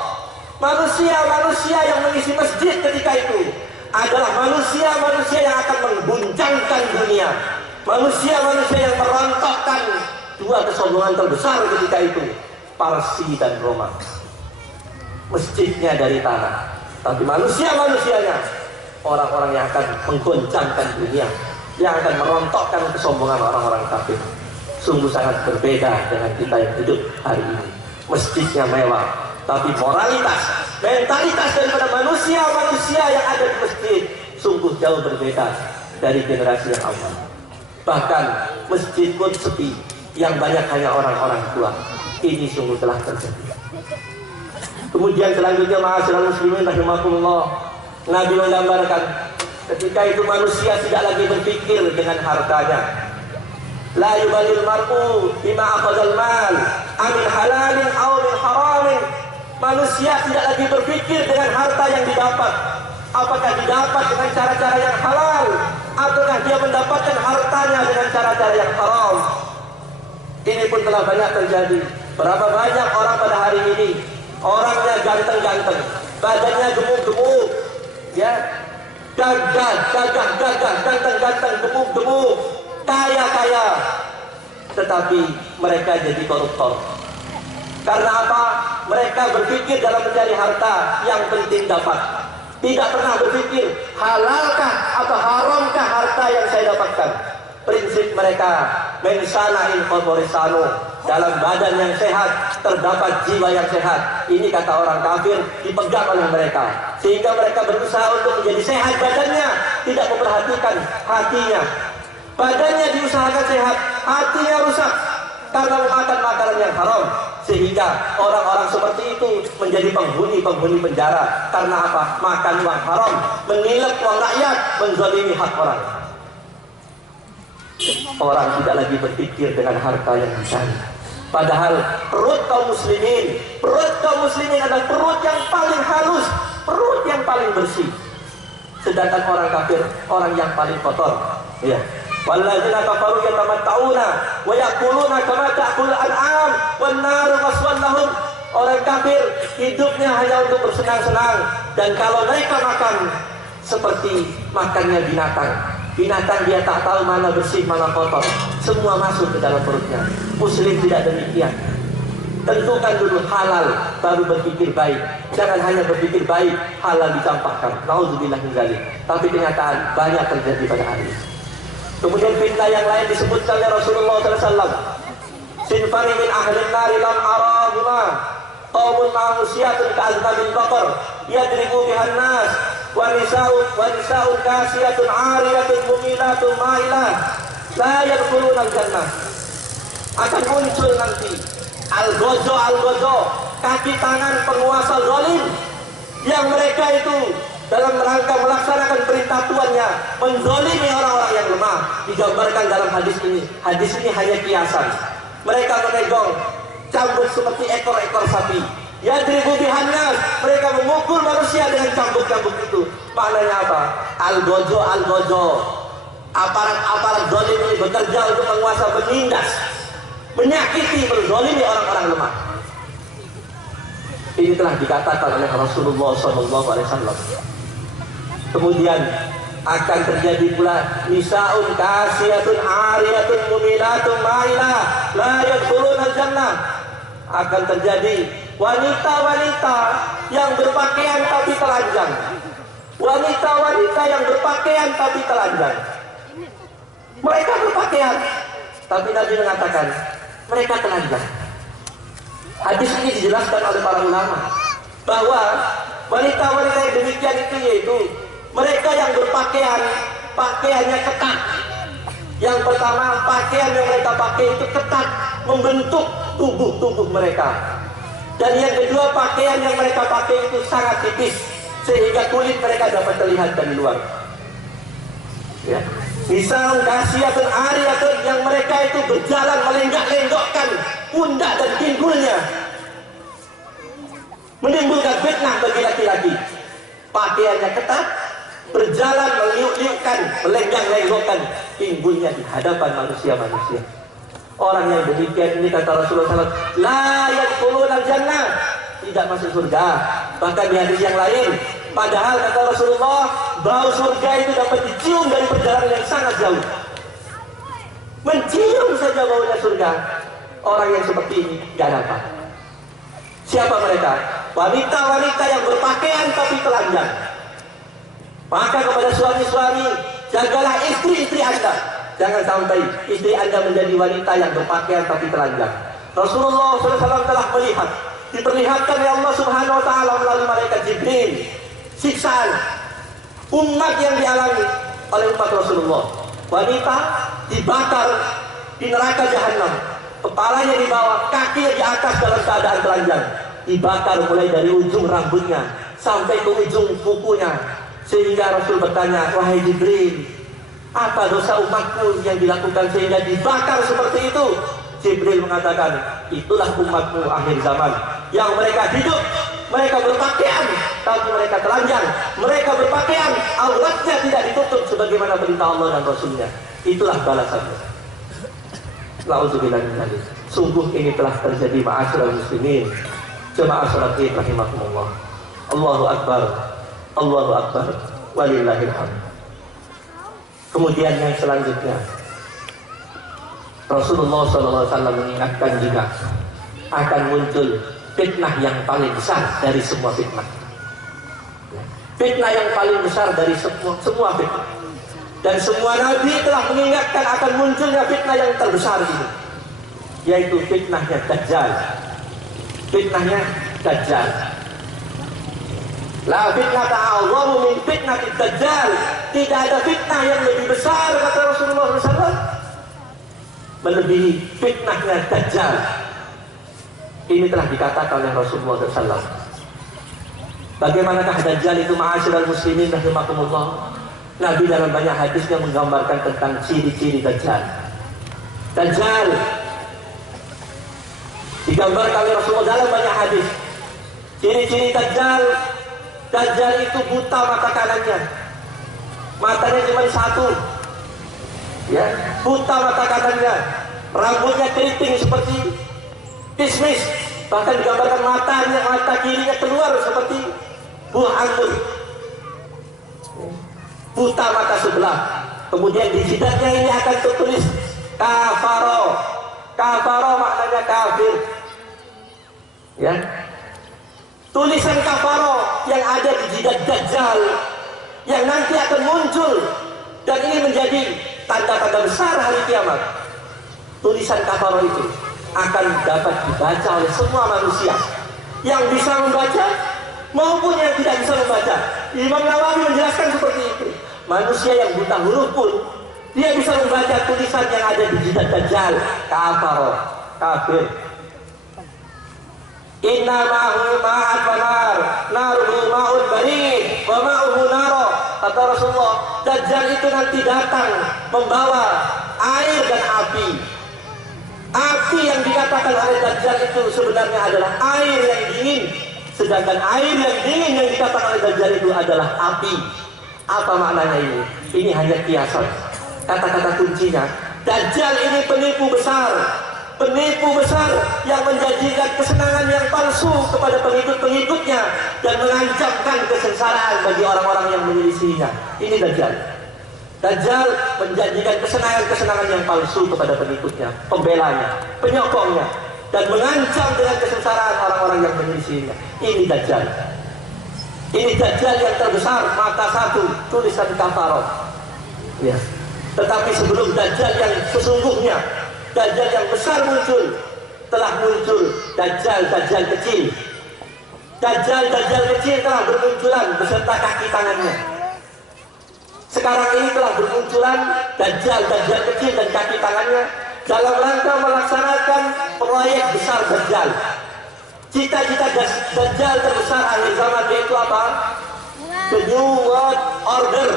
manusia-manusia yang mengisi masjid ketika itu adalah manusia-manusia yang akan mengguncangkan dunia, manusia-manusia yang merontokkan dua kesombongan terbesar ketika itu, Parsi dan Roma. Masjidnya dari tanah, tapi manusia-manusianya orang-orang yang akan menggoncangkan dunia, yang akan merontokkan kesombongan orang-orang kafir. Sungguh sangat berbeda dengan kita yang hidup hari ini. Masjidnya mewah, tapi moralitas, mentalitas daripada manusia-manusia yang ada di masjid sungguh jauh berbeda dari generasi yang awal. Bahkan masjid pun sepi, yang banyak hanya orang-orang tua. Ini sungguh telah terjadi. Kemudian selanjutnya ma'asyiral muslimin rahimakumullah, Nabi menggambarkan ketika itu manusia tidak lagi berpikir dengan hartanya. La yubalil mar'u bima akhadhal mal amin halalin aw min haramin. Manusia tidak lagi berpikir dengan harta yang didapat, apakah didapat dengan cara-cara yang halal ataukah dia mendapatkan hartanya dengan cara-cara yang haram. Ini pun telah banyak terjadi. Berapa banyak orang pada hari ini, orangnya ganteng-ganteng, badannya gemuk-gemuk, ya, gagah, ganteng-ganteng, gemuk-gemuk, kaya-kaya, tetapi mereka jadi koruptor. Karena apa? Mereka berpikir dalam mencari harta, yang penting dapat. Tidak pernah berpikir halalkah atau haramkah harta yang saya dapatkan. Prinsip mereka, mensana in corpore sano, dalam badan yang sehat terdapat jiwa yang sehat. Ini kata orang kafir dipegang oleh mereka, sehingga mereka berusaha untuk menjadi sehat badannya, tidak memperhatikan hatinya. Badannya diusahakan sehat, hatinya rusak karena memakan makanan yang haram, sehingga orang-orang seperti itu menjadi penghuni penjara. Karena apa? Makan uang haram, menilep uang rakyat, menzalimi hak orang. Orang tidak lagi berpikir dengan harta yang dicari. Padahal perut kaum muslimin adalah perut yang paling halus, perut yang paling bersih. Sedangkan orang kafir, orang yang paling kotor. Ya. Walladzina kafaru yatamatta'una wa yaquluna kama ta'kul an'am wan naru maswan lahum. Orang kafir hidupnya hanya untuk bersenang-senang, dan kalau mereka makan seperti makannya binatang. Binatang dia tak tahu mana bersih, mana kotor, semua masuk ke dalam perutnya. Muslim tidak demikian. Tentukan dulu halal, baru berpikir baik. Jangan hanya berpikir baik, halal dicampakkan. Nauzubillah min dzalik. Tapi kenyataan banyak terjadi pada hari ini. Kemudian fitnah yang lain disebutkan oleh Rasulullah SAW. Sinfani min ahlin nari lam arahuma qaumun ma'usiyatun ka'aznabil baqar yadribu bihan nas wa nisa'un kasiyatun 'ariyatun mumilatun ma'ilah la yadkhuluna al-jannah. Akan muncul nanti al-gozo, kaki tangan penguasa zalim, yang mereka itu dalam rangka melaksanakan perintah tuannya menzalimi orang-orang yang lemah. Digambarkan dalam hadis ini. Hadis ini hanya kiasan. Mereka memegang cambuk seperti ekor-ekor sapi. Yadribu bihannas, mereka memukul manusia dengan cambuk-cambuk itu. Maknanya apa? Al-gojo, al-gojo. Aparat-aparat zalim ini bekerja untuk menguasai, menindas, menyakiti, menzalimi orang-orang lemah. Ini telah dikatakan oleh Rasulullah SAW. Kemudian akan terjadi pula nisaun kasiyatun ariyatun mumilatun ma'ilah la yadkhuluna jannah. Akan terjadi wanita-wanita yang berpakaian tapi telanjang. Wanita-wanita yang berpakaian tapi telanjang. Mereka berpakaian, tapi Nabi mengatakan mereka telanjang. Hadis ini dijelaskan oleh para ulama bahwa wanita-wanita yang demikian itu yaitu mereka yang berpakaian, pakaiannya ketat. Yang pertama, pakaian yang mereka pakai itu ketat, membentuk tubuh mereka. Dan yang kedua, pakaian yang mereka pakai itu sangat tipis, sehingga kulit mereka dapat terlihat dari luar. Ya. Misal kasiyatun ariyatun, yang mereka itu berjalan melenggak-lenggokkan pundak dan pinggulnya, menimbulkan fitnah bagi laki-laki. Pakaiannya ketat, berjalan meliuk-liukkan, melenggang-lenggokkan pinggulnya di hadapan manusia-manusia. Orang yang demikian ini, kata Rasulullah SAW, la yadkhulunal jannah, tidak masuk surga. Bahkan di hadis yang lain, padahal kata Rasulullah, bau surga itu dapat dicium dari perjalanan yang sangat jauh. Mencium saja baunya surga. Orang yang seperti ini tidak dapat. Siapa mereka? Wanita-wanita yang berpakaian tapi telanjang. Maka kepada suami-suami, jagalah istri-istri Anda. Jangan sampai istri Anda menjadi wanita yang berpakaian tapi telanjang. Rasulullah SAW telah melihat, diperlihatkan oleh Allah Subhanahu Wa Taala melalui malaikat Jibril, siksaan umat yang dialami oleh umat Rasulullah. Wanita dibakar di neraka jahanam, kepalanya di bawah, kakinya di atas dalam keadaan telanjang, dibakar mulai dari ujung rambutnya sampai ke ujung kukunya. Sehingga Rasul bertanya, wahai Jibril, apa dosa umatku yang dilakukan sehingga dibakar seperti itu? Jibril mengatakan, itulah umatmu akhir zaman, yang mereka hidup, mereka berpakaian tapi mereka telanjang. Mereka berpakaian, auratnya tidak ditutup sebagaimana perintah Allah dan Rasulnya. Itulah balasannya. Nauzubillah min dzalik. Sungguh ini telah terjadi, ma'asyiral muslimin, jemaah salat Id rahimakumullah. Allahu akbar, Allahu akbar, walillahil hamd. Kemudian yang selanjutnya, Rasulullah SAW mengingatkan juga akan muncul fitnah yang paling besar dari semua fitnah. Fitnah yang paling besar dari semua fitnah. Dan semua nabi telah mengingatkan akan munculnya fitnah yang terbesar ini, yaitu fitnahnya Dajjal. Fitnahnya Dajjal. La fitnah ta'awwamu min fitnah Dajjal. Tidak ada fitnah yang lebih besar, kata Rasulullah SAW, melebihi fitnahnya Dajjal. Ini telah dikatakan oleh Rasulullah SAW. Bagaimanakah Dajjal itu, ma'asyiral muslimin rahimakumullah? Nabi dalam banyak hadisnya menggambarkan tentang ciri-ciri Dajjal. Dajjal digambarkan oleh Rasulullah dalam banyak hadis. Ciri-ciri Dajjal, Dajjal itu buta mata kanannya, matanya cuma satu, ya, buta mata kanannya, rambutnya keriting seperti kismis, bahkan digambarkan mata kirinya keluar seperti buah anggur, buta mata sebelah. Kemudian di jidatnya ini akan tertulis kafaro. Kafaro maknanya kafir, ya. Tulisan kafaro yang ada di jidat Dajjal yang nanti akan muncul, dan ini menjadi tanda-tanda besar hari kiamat. Tulisan kafaro itu akan dapat dibaca oleh semua manusia, yang bisa membaca maupun yang tidak bisa membaca. Imam Nawawi menjelaskan seperti itu. Manusia yang buta huruf pun dia bisa membaca tulisan yang ada di jidat Dajjal, kafaro, kafir. Inna ma'ahu ma'at wa nar, naruhu ma'un barid, wa ma'uhu naro. Kata Rasulullah, Dajjal itu nanti datang membawa air dan api. Api yang dikatakan oleh Dajjal itu sebenarnya adalah air yang dingin. Sedangkan air yang dingin yang dikatakan oleh Dajjal itu adalah api. Apa maknanya ini? Ini hanya kiasan. Kata-kata kuncinya, Dajjal ini penipu besar. Penipu besar yang menjanjikan kesenangan yang palsu kepada pengikut-pengikutnya dan mengancamkan kesengsaraan bagi orang-orang yang menyelisihinya. Ini Dajjal. Dajjal menjanjikan kesenangan-kesenangan yang palsu kepada pengikutnya, pembelanya, penyokongnya, dan mengancam dengan kesengsaraan orang-orang yang menyelisihinya. Ini Dajjal. Ini Dajjal yang terbesar, mata satu, tulisan kafarot. Ya. Tetapi sebelum Dajjal yang sesungguhnya, Dajjal yang besar muncul, telah muncul Dajjal kecil. Dajjal kecil telah bermunculan beserta kaki tangannya. Sekarang ini telah bermunculan Dajjal kecil dan kaki tangannya dalam rangka melaksanakan proyek besar Dajjal. Cita-cita Dajjal terbesar akhir zaman yaitu apa? The New World Order,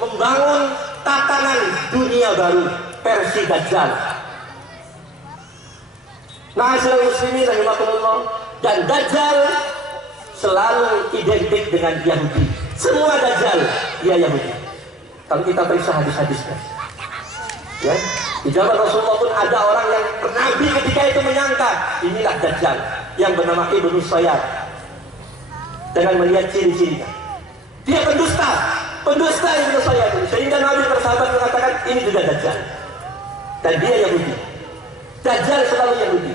membangun tatanan dunia baru versi Dajjal. Ma'asyiral muslimin rahimakumullah, dan Dajjal selalu identik dengan Yahudi. Semua Dajjal dia Yahudi. Kalau kita periksa hadis-hadisnya, ya, di zaman Rasulullah pun ada orang yang Nabi ketika itu menyangka inilah Dajjal yang bernama Ibnu Sayyad. Dengan melihat ciri-cirinya, dia pendusta Ibnu Sayyad, sehingga Nabi bersahabat mengatakan ini juga Dajjal, dan dia Yahudi. Dajjal selalu Yahudi.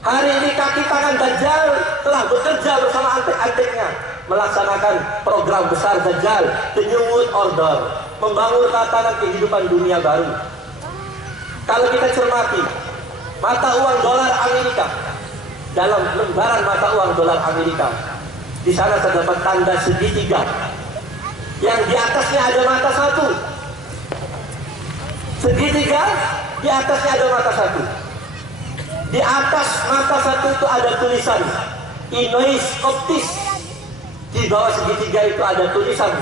Hari ini kaki tangan Dajjal telah bekerja bersama antek-anteknya melaksanakan program besar Dajjal, The New World Order, membangun tatanan kehidupan dunia baru. Kalau kita cermati mata uang dolar Amerika, dalam lembaran mata uang dolar Amerika, di sana terdapat tanda segitiga, yang di atasnya ada mata satu. Segitiga, di atasnya ada mata satu. Di atas mata satu itu ada tulisan Inois Koptis. Di bawah segitiga itu ada tulisan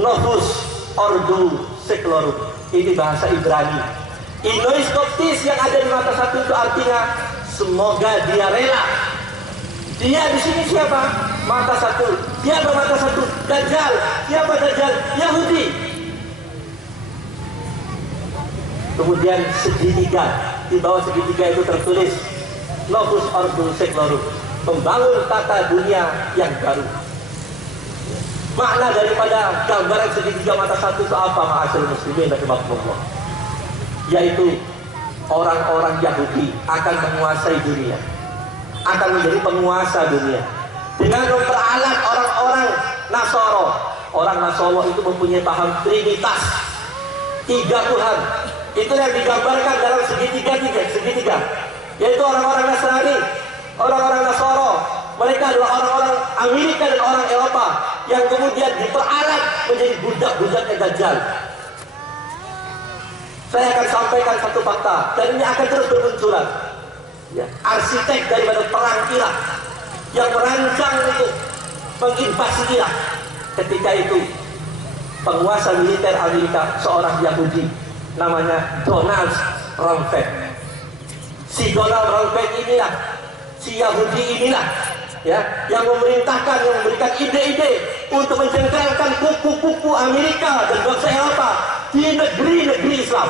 Novus Ordo Seclorum. Ini bahasa Ibrani. Inois Koptis yang ada di mata satu itu artinya semoga dia rela. Dia di sini siapa? Mata satu. Dia bermata satu. Dajjal. Siapa Dajjal? Yahudi. Kemudian segitiga, di bawah segitiga itu tertulis Novus Ordo Seclorum, membangun tata dunia yang baru. Makna daripada gambaran segitiga mata satu itu apa, ma'asyiral muslimin rahimakumullah? Yaitu orang-orang Yahudi akan menguasai dunia, akan menjadi penguasa dunia dengan memperalat orang-orang Nasoro. Orang Nasoro itu mempunyai paham Trinitas, 3 Tuhan. Itu yang digambarkan dalam segitiga, yaitu orang-orang Nasrani, orang-orang Nasoro. Mereka adalah orang-orang Amerika dan orang Eropa yang kemudian diperalat menjadi budak-budaknya Dajjal. Saya akan sampaikan satu fakta, dan ini akan terus bermunculan. Ya, arsitek daripada perang Irak yang merancang itu menginvasi Irak. Ketika itu penguasa militer Amerika seorang Yahudi, namanya Donald Rumsfeld. Si Donald Rumsfeld inilah, si Yahudi inilah, ya, yang memerintahkan, yang memberikan ide-ide untuk mencengkelkan kuku-kuku Amerika dan bangsa Eropa di negeri-negeri Islam.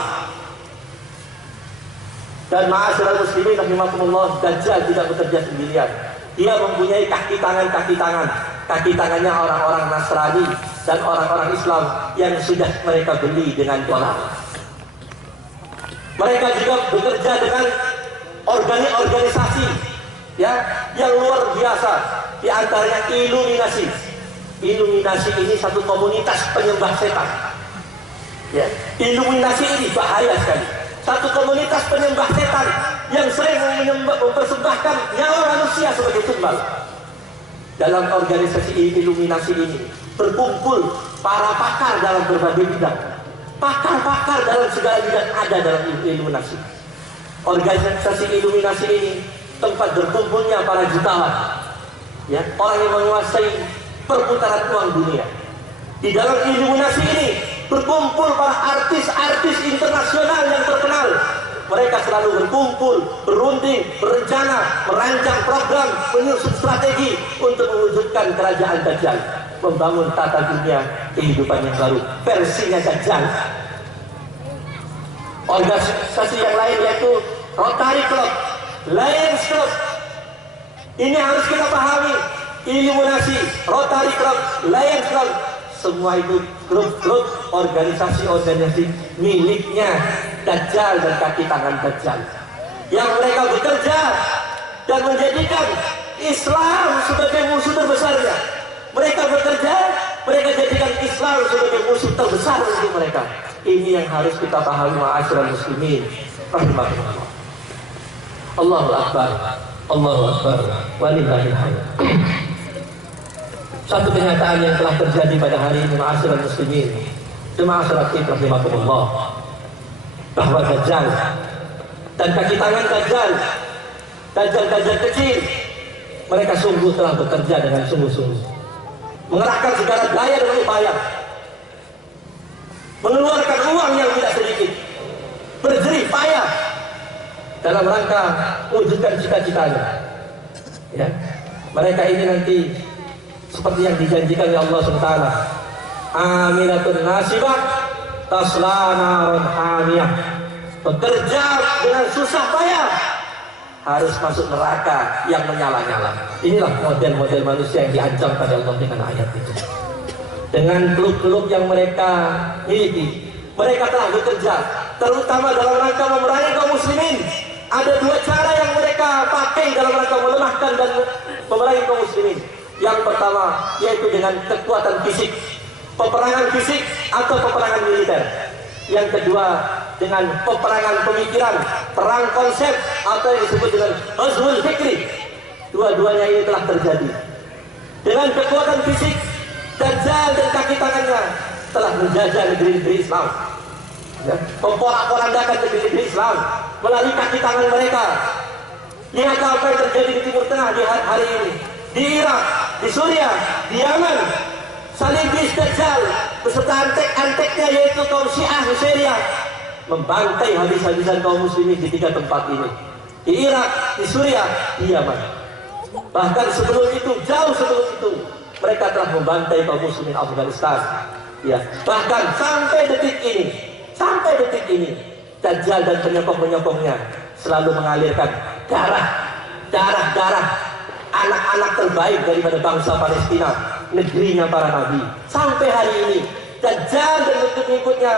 Dan ma'asyiral muslimin rahimakumullah, Dajjal tidak bekerja sendirian. Dia mempunyai kaki tangan. Kaki tangannya orang-orang Nasrani dan orang-orang Islam yang sudah mereka beli dengan dolar. Mereka juga bekerja dengan organisasi, ya, yang luar biasa. Di antaranya Illuminasi. Illuminasi ini satu komunitas penyembah setan. Ya, Illuminasi ini bahaya sekali. Satu komunitas penyembah setan yang sering mempersembahkan nyawa manusia sebagai tumbal. Dalam organisasi Illuminasi ini berkumpul para pakar dalam berbagai bidang. Pakar-pakar dalam segala bidang ada dalam Illuminasi. Organisasi Illuminasi ini tempat berkumpulnya para jutawan, ya, orang yang menguasai perputaran uang dunia. Di dalam Illuminasi ini berkumpul para artis-artis internasional yang terkenal, Mereka selalu berkumpul, berunding, berencana, merancang program, menyusun strategi untuk mewujudkan kerajaan Dajjal, membangun tata dunia kehidupan yang baru, versinya Dajjal. Organisasi yang lain yaitu Rotary Club, Lions Club. Ini harus kita pahami. Illuminasi, Rotary Club, Lions Club, semua itu grup-grup organisasi-organisasi miliknya Dajjal dan kaki tangan Dajjal, yang mereka bekerja dan menjadikan Islam sebagai musuh terbesarnya. Mereka bekerja, mereka jadikan Islam sebagai musuh terbesar untuk mereka. Ini yang harus kita pahami, ma'asyiral muslimin rahimakumullah. Allahu Akbar, Allahu Akbar, walillahil hamd. Satu kenyataan yang telah terjadi pada hari ini, ma'asyiral muslimin, jemaah salat Id rahimakumullah, bahwa Dajjal dan kaki tangan Dajjal kecil, mereka sungguh telah bekerja dengan sungguh-sungguh, mengerahkan segala daya dan upaya, mengeluarkan uang yang tidak sedikit, berjerih payah dalam rangka mewujudkan cita-citanya. Ya, mereka ini nanti seperti yang dijanjikan oleh Allah SWT, amilatun nasibah tasla narun hamiyah, bekerja dengan susah payah, harus masuk neraka yang menyala-nyala. Inilah model-model manusia yang diancam pada Allah dengan ayat itu. Dengan keluk-keluk yang mereka miliki, mereka telah bekerja terutama dalam rangka memerangi kaum muslimin. Ada dua cara yang mereka pakai dalam rangka melemahkan dan memerangi kaum muslimin. Yang pertama yaitu dengan kekuatan fisik, peperangan fisik atau peperangan militer. Yang kedua dengan peperangan pemikiran, perang konsep atau yang disebut dengan ghazwul fikri. Dua-duanya ini telah terjadi. Dengan kekuatan fisik, Dajjal dan kaki tangannya telah menjajah negeri-negeri Islam, ya, memporak-porandakan negeri-negeri Islam melalui kaki tangan mereka. Lihat apa yang terjadi di Timur Tengah di hari ini, di Irak, di Suriah, di Yaman. Salibis Dajjal beserta antek-anteknya yaitu kaum Syiah di Syria membantai habis-habisan kaum muslimin di tiga tempat ini, di Irak, di Suriah, di Yaman. Bahkan sebelum itu, jauh sebelum itu, mereka telah membantai kaum muslimin Afghanistan. Ya, bahkan sampai detik ini, Dajjal dan penyokong-penyokongnya selalu mengalirkan darah anak-anak terbaik daripada bangsa Palestina, negerinya para nabi. Sampai hari ini, Dajjal dan pengikutnya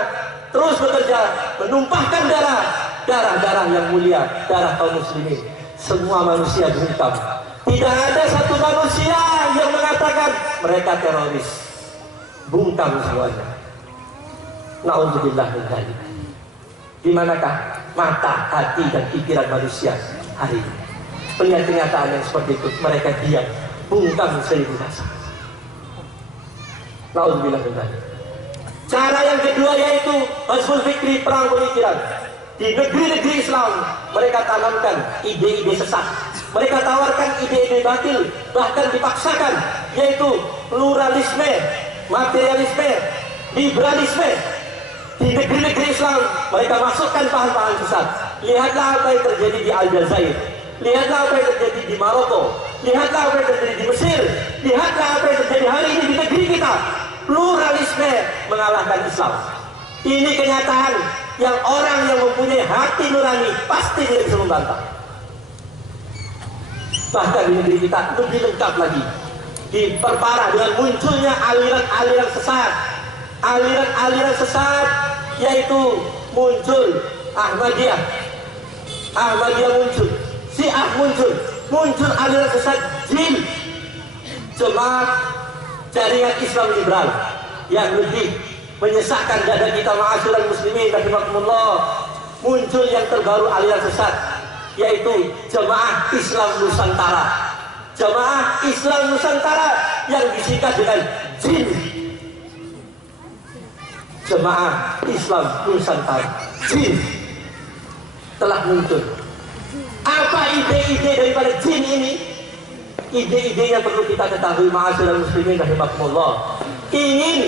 terus bekerja menumpahkan darah yang mulia, darah kaum muslimin. Semua manusia bungkam. Tidak ada satu manusia yang mengatakan mereka teroris. Bungkam semuanya. Na'udzubillah min dzalik. Di manakah mata, hati dan pikiran manusia hari ini? Melihat kenyataan yang seperti itu, mereka diam, bungkam seribu rasa. Na'udzubillah min dzalik. Cara yang kedua yaitu ghazwul fikri, perang pemikiran. Di negeri-negeri Islam mereka tanamkan ide-ide sesat, mereka tawarkan ide-ide batil, bahkan dipaksakan, yaitu pluralisme, materialisme, liberalisme. Di negeri-negeri Islam mereka masukkan paham-paham sesat. Lihatlah apa yang terjadi di Aljazair, lihatlah apa yang terjadi di Maroko, lihatlah apa yang terjadi di Mesir, lihatlah apa yang terjadi hari ini di negeri kita. Pluralisme mengalahkan Islam. Ini kenyataan yang orang yang mempunyai hati nurani pasti tidak bisa membantah. Bahkan di negeri kita lebih lengkap lagi, diperparah dengan munculnya aliran-aliran sesat. Aliran-aliran sesat yaitu muncul Ahmadiyah muncul, Syiah muncul aliran sesat jin, jemaah jaringan Islam liberal yang lebih menyesakkan dada kita, ma'asyiral muslimin rahimakumullah. Muncul yang terbaru aliran sesat yaitu Jemaah Islam Nusantara. Jemaah Islam Nusantara yang disingkat dengan JIN. Jemaah Islam Nusantara, JIN, telah muncul. Apa ide-ide daripada JIN ini? Ide-idenya perlu kita ketahui, ma'asyiral muslimin rahimakumullah. Ingin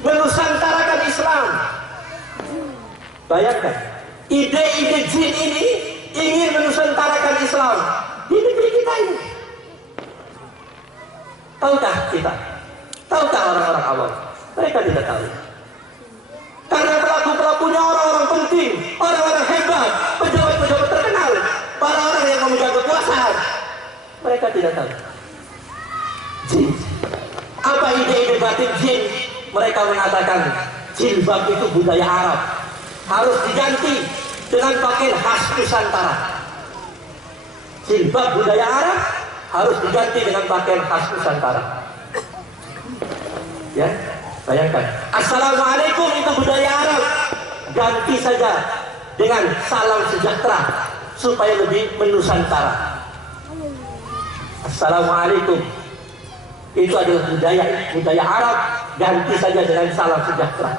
menusantarakan Islam. Bayangkan, ide-ide jin ini ingin menusantarakan Islam di negeri kita ini. Tahukah kita? Tahukah orang-orang awam? Mereka tidak tahu. Karena pelaku-pelakunya orang-orang penting, orang-orang hebat, pejabat-pejabat terkenal, para orang yang memegang kekuasaan. Mereka tidak tahu. Jin. Apa ide-ide batin jin? Mereka mengatakan jilbab itu budaya Arab, harus diganti dengan pakaian khas Nusantara. Jilbab budaya Arab harus diganti dengan pakaian khas Nusantara. Ya, bayangkan. Assalamualaikum itu budaya Arab, ganti saja dengan salam sejahtera supaya lebih menusantara. Assalamualaikum itu adalah budaya Arab, ganti saja dengan salam sejahtera.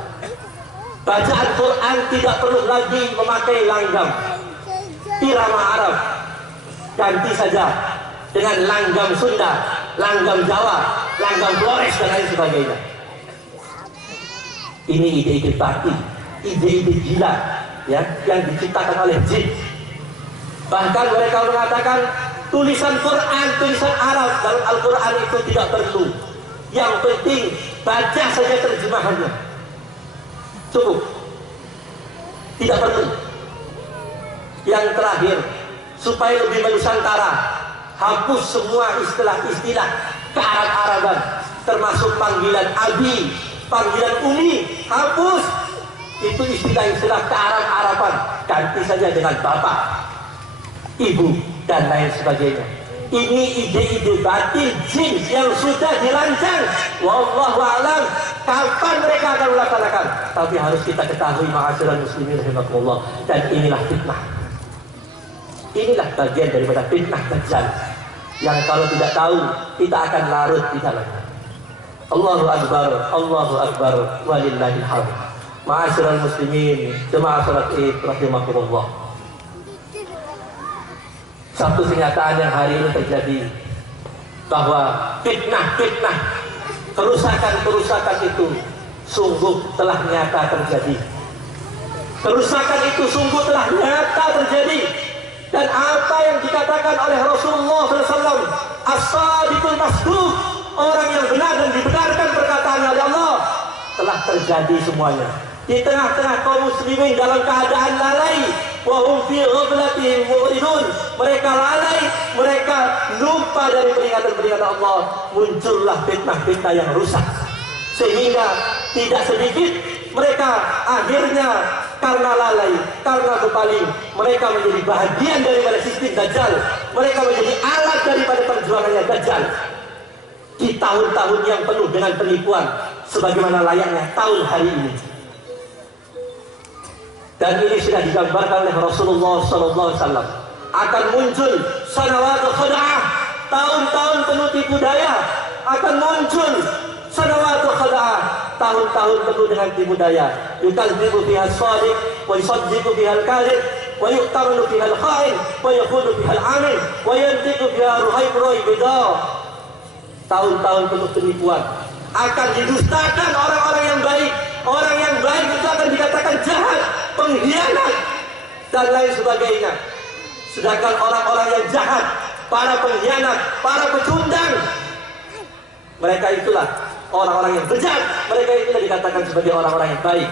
Bacaan Quran tidak perlu lagi memakai langgam irama Arab, ganti saja dengan langgam Sunda, langgam Jawa, langgam Flores dan lain sebagainya. Ini ide-ide batin, ide-ide gila, ya, yang diciptakan oleh jin. Bahkan mereka mengatakan tulisan Quran, tulisan Arab dalam Al-Quran itu tidak perlu. Yang penting baca saja terjemahannya, cukup, tidak perlu. Yang terakhir, supaya lebih menusantara, hapus semua istilah-istilah kearab-araban, termasuk panggilan abi, panggilan umi, hapus. Itu istilah-istilah kearab-araban, ganti saja dengan bapak, ibu, dan lain sebagainya. Ini ide-ide batin jin yang sudah dirancang. Wallahu a'lam kapan mereka akan melaksanakan. Tapi harus kita ketahui, ma'asyiral muslimin rahimakumullah, dan inilah fitnah. Inilah bagian daripada fitnah Dajjal yang kalau tidak tahu kita akan larut di dalamnya. Allahu akbar, Allahu akbar, walillahil hamd. Ma'asyiral muslimin, jemaah salat Id rahimakumullah. Satu kenyataan yang hari ini terjadi, bahwa fitnah-fitnah, kerusakan-kerusakan itu sungguh telah nyata terjadi. Kerusakan itu sungguh telah nyata terjadi. Dan apa yang dikatakan oleh Rasulullah SAW, as-sadiqul masduq, orang yang benar dan dibenarkan perkataannya oleh Allah, telah terjadi semuanya. Di tengah-tengah kaum muslimin dalam keadaan lalai, wa hum fi ghaflatin mu'ridun, mereka lalai, mereka lupa dari peringatan-peringatan Allah, muncullah fitnah-fitnah yang rusak, sehingga tidak sedikit mereka akhirnya karena lalai, karena berpaling, mereka menjadi bahagian daripada sistem Dajjal, mereka menjadi alat daripada perjuangannya Dajjal di tahun-tahun yang penuh dengan penipuan, sebagaimana layaknya tahun hari ini. Dan ini sudah digambarkan oleh Rasulullah SAW. Akan muncul sanawatu khada'ah, tahun-tahun penuh tipu daya. Akan muncul sanawatu khada'ah, tahun-tahun penuh dengan tipu daya. Yukadzibu bihal shadiq, wa yusaddiqu bihal kadhib, wa yu'tamanu bihal kha'in, wa yakhunu bihal amin, wa yantiqu bihal ruhaib bida. Tahun-tahun penuh penipuan. Akan didustakan orang-orang yang baik. Orang yang baik itu akan dikatakan jahat, pengkhianat, dan lain sebagainya. Sedangkan orang-orang yang jahat, para pengkhianat, para pecundang, mereka itulah orang-orang yang bejat. Mereka itulah dikatakan sebagai orang-orang yang baik.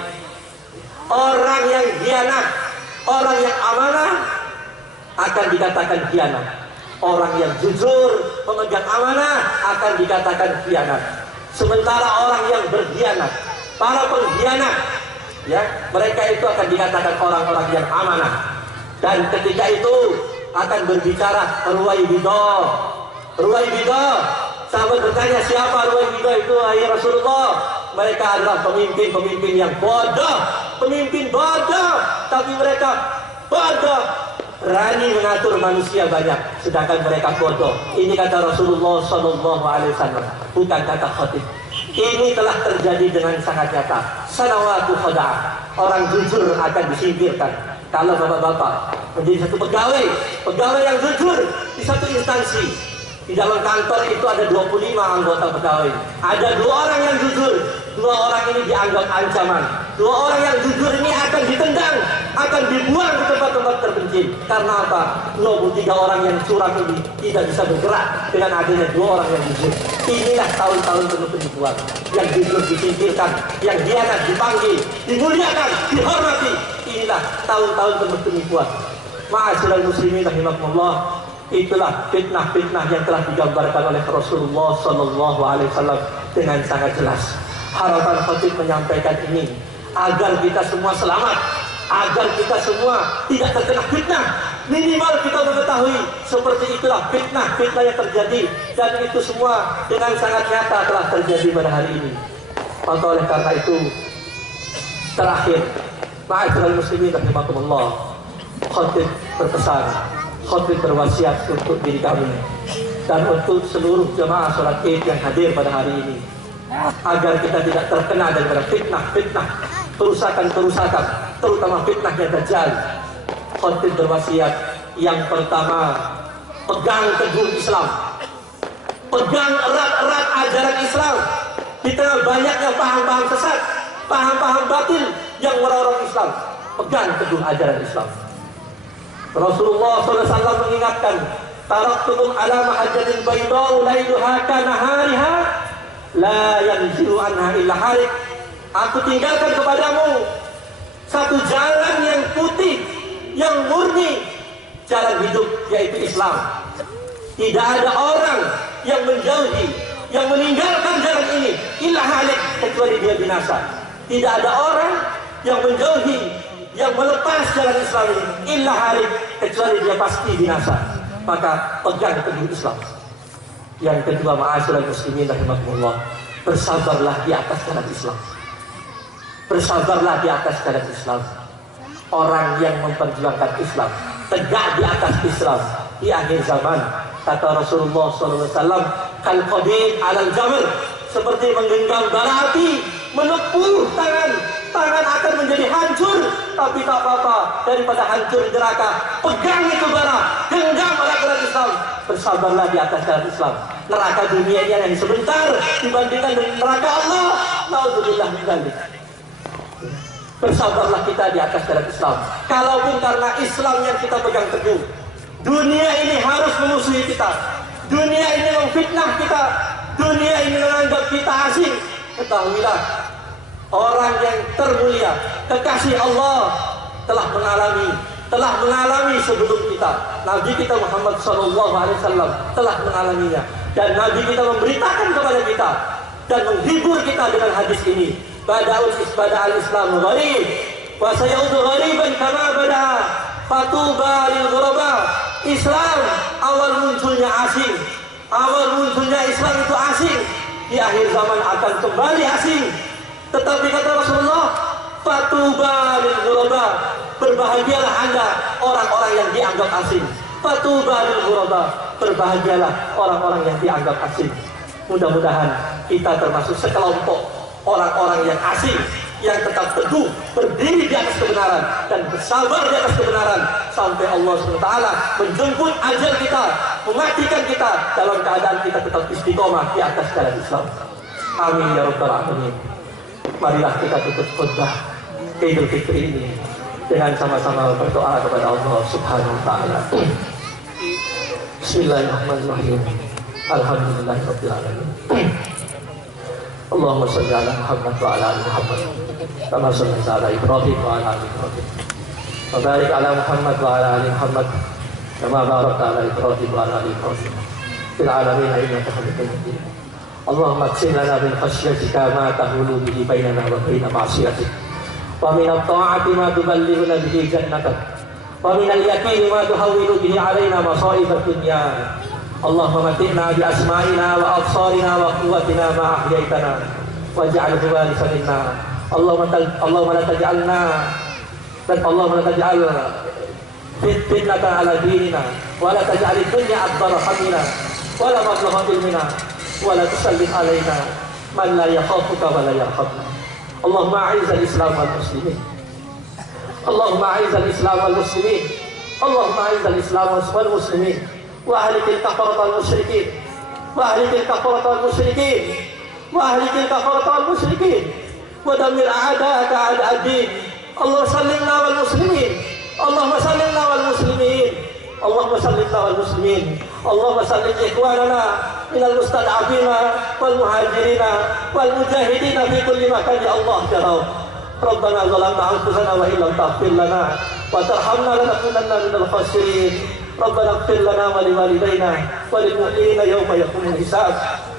Orang yang khianat, orang yang amanah akan dikatakan khianat. Orang yang jujur, pemegang amanah akan dikatakan khianat. Sementara orang yang berkhianat, para pengkhianat, ya, mereka itu akan dikatakan orang-orang yang amanah. Dan ketika itu akan berbicara Ruwaibidah. Ruwaibidah, sahabat bertanya, siapa Ruwaibidah itu? Ya Rasulullah, mereka adalah pemimpin-pemimpin yang bodoh, pemimpin bodoh, tapi mereka bodoh, berani mengatur manusia banyak, sedangkan mereka bodoh. Ini kata Rasulullah SAW, bukan kata khatib. Ini telah terjadi dengan sangat nyata. Sanawatu khada'ah, orang jujur akan disingkirkan. Kalau bapak-bapak menjadi satu pegawai yang jujur di satu instansi, di dalam kantor itu ada 25 anggota pegawai, ada 2 orang yang jujur, 2 orang ini dianggap ancaman. Dua orang yang jujur ini akan ditendang, akan dibuang ke tempat-tempat terpencil. Karena apa? 23 orang yang curang ini tidak bisa bergerak dengan adanya dua orang yang jujur. Inilah tahun-tahun penuh penipuan. Yang jujur disingkirkan, yang hianat dipanggil, dimuliakan, dihormati. Inilah tahun-tahun penuh penipuan. Ma'asyiral muslimin rahimakumullah. Itulah fitnah-fitnah yang telah digambarkan oleh Rasulullah Sallallahu Alaihi Wasallam dengan sangat jelas. Harapan khatib menyampaikan ini agar kita semua selamat, agar kita semua tidak terkena fitnah. Minimal kita mengetahui seperti itulah fitnah-fitnah yang terjadi, dan itu semua dengan sangat nyata telah terjadi pada hari ini. Maka oleh karena itu, terakhir, ma'asyiral muslimin rahimakumullah, khatib berpesan, khatib berwasiat untuk diri kami dan untuk seluruh jemaah sholat Id yang hadir pada hari ini, agar kita tidak terkena daripada fitnah-fitnah, kerusakan-kerusakan, terutama fitnahnya Dajjal. Khatib berwasiat, yang pertama, pegang teguh Islam, pegang erat-erat ajaran Islam. Di tengah banyaknya paham-paham sesat, paham-paham batil yang merongrong Islam, pegang teguh ajaran Islam. Rasulullah SAW mengingatkan, taraktukum ala mahajjatin baydau lailuha kanahariha la yanzilu anha illa halik. Aku tinggalkan kepadamu satu jalan yang putih, yang murni, jalan hidup, yaitu Islam. Tidak ada orang yang menjauhi, yang meninggalkan jalan ini illa halik, kecuali dia binasa. Tidak ada orang yang menjauhi, yang melepas jalan Islam ini illa halik, kecuali dia pasti binasa. Maka pegang teguh Islam. Yang kedua, ma'asyiral muslimin rahimakumullah, bersabarlah di atas jalan Islam. Bersabarlah di atas jalan Islam. Orang yang memperjuangkan Islam, tegak di atas Islam di akhir zaman, kata Rasulullah SAW, kal qadim alal jamr, seperti menggenggam bara api, menepuh tangan akan menjadi hancur, tapi tak apa-apa, daripada hancur di neraka, pegang itu bara, genggam erat-erat Islam. Bersabarlah di atas jalan Islam. Neraka dunia ini yang sebentar dibandingkan dengan neraka Allah. Naudzubillah min dzalik. Bersabarlah kita di atas jalan Islam. Kalaupun karena Islam yang kita pegang teguh, dunia ini harus memusuhi kita, dunia ini memfitnah kita, dunia ini menganggap kita asing, ketahuilah, orang yang termulia, kekasih Allah, telah mengalami sebelum kita. Nabi kita Muhammad SAW telah mengalaminya, dan Nabi kita memberitakan kepada kita dan menghibur kita dengan hadis ini. Bada'ul Islam gharib wa sayaudu ghariban kama bada, fatuba lil ghuraba. Islam awal munculnya asing, awal munculnya Islam itu asing, di akhir zaman akan kembali asing. Tetapi kata Rasulullah, fatuba lil ghuraba, berbahagialah Anda orang-orang yang dianggap asing. Fatuba lil ghuraba, berbahagialah orang-orang yang dianggap asing. Mudah-mudahan kita termasuk sekelompok orang-orang yang asing, yang tetap teguh berdiri di atas kebenaran dan bersabar di atas kebenaran sampai Allah SWT menjemput ajal kita, mematikan kita dalam keadaan kita tetap istiqomah di atas jalan Islam. Amin ya rabbal alamin. Marilah kita tutup khutbah Idul Fitri ini dengan sama-sama berdoa kepada Allah Subhanahu wa taala. Bismillahirrahmanirrahim. Alhamdulillahirabbil alamin. Allahumma shalli ala Muhammad wa ala ali Muhammad kama shallaita ala Ibrahim wa ala ali Ibrahim wa barik ala Muhammad wa ala ali Muhammad kama barakta ala Ibrahim wa ala ali Ibrahim fil alamin innaka Hamidum Majid. Allahumma qsim lana min khashyatika ma tahulu bihi bainana wa baina ma'siyatik, wa min at-ta'ati ma tuballighuna bihi jannatak, wa min al-yaqini ma tuhawwilu bihi alaina masa'ib ad-dunya. Allahumma matina bi asma'ina wa absarina wa quwwatina ma ahyaytana waj'alhu warithan minna. Allahumma la taj'alna fitnatan ala dinina wa la taj'al ad-dunya akbar hammina wa la mablagha ilmina wa la tusallit alaina man la yakhafuka wa la yarhamna. Allahumma a'izz al-islam wal muslimin. Allahumma a'izz al-islam wal muslimin. Allahumma a'izz al-islam wal muslimin. وأهلك الكفرة والمشركين وأهلك الكفرة والمشركين وأهلك الكفرة والمشركين ودمر أعداءك أعداء الدين. اللهم سلمنا والمسلمين، اللهم سلمنا والمسلمين، اللهم سلمنا والمسلمين، اللهم سلم إخواننا من المستضعفين والمهاجرين والمجاهدين في كل مكان يا الله يا رب. ربنا ظلمنا أنفسنا وإن لم تغفر لنا وترحمنا لنكونن من الخاسرين. ربنا اغفر لنا ولوالدينا وللمؤمنين يوم يقوم الحساب.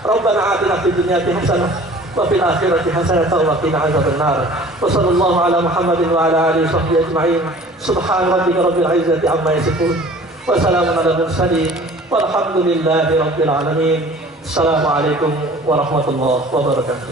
ربنا آتنا في الدنيا حسنة وفي الآخرة حسنة وقنا عذاب النار. وصلى الله على محمد وعلى آله وصحبه أجمعين. سبحان ربك رب العزة عما يصفون وسلام على المرسلين والحمد لله رب العالمين. السلام عليكم ورحمة الله وبركاته.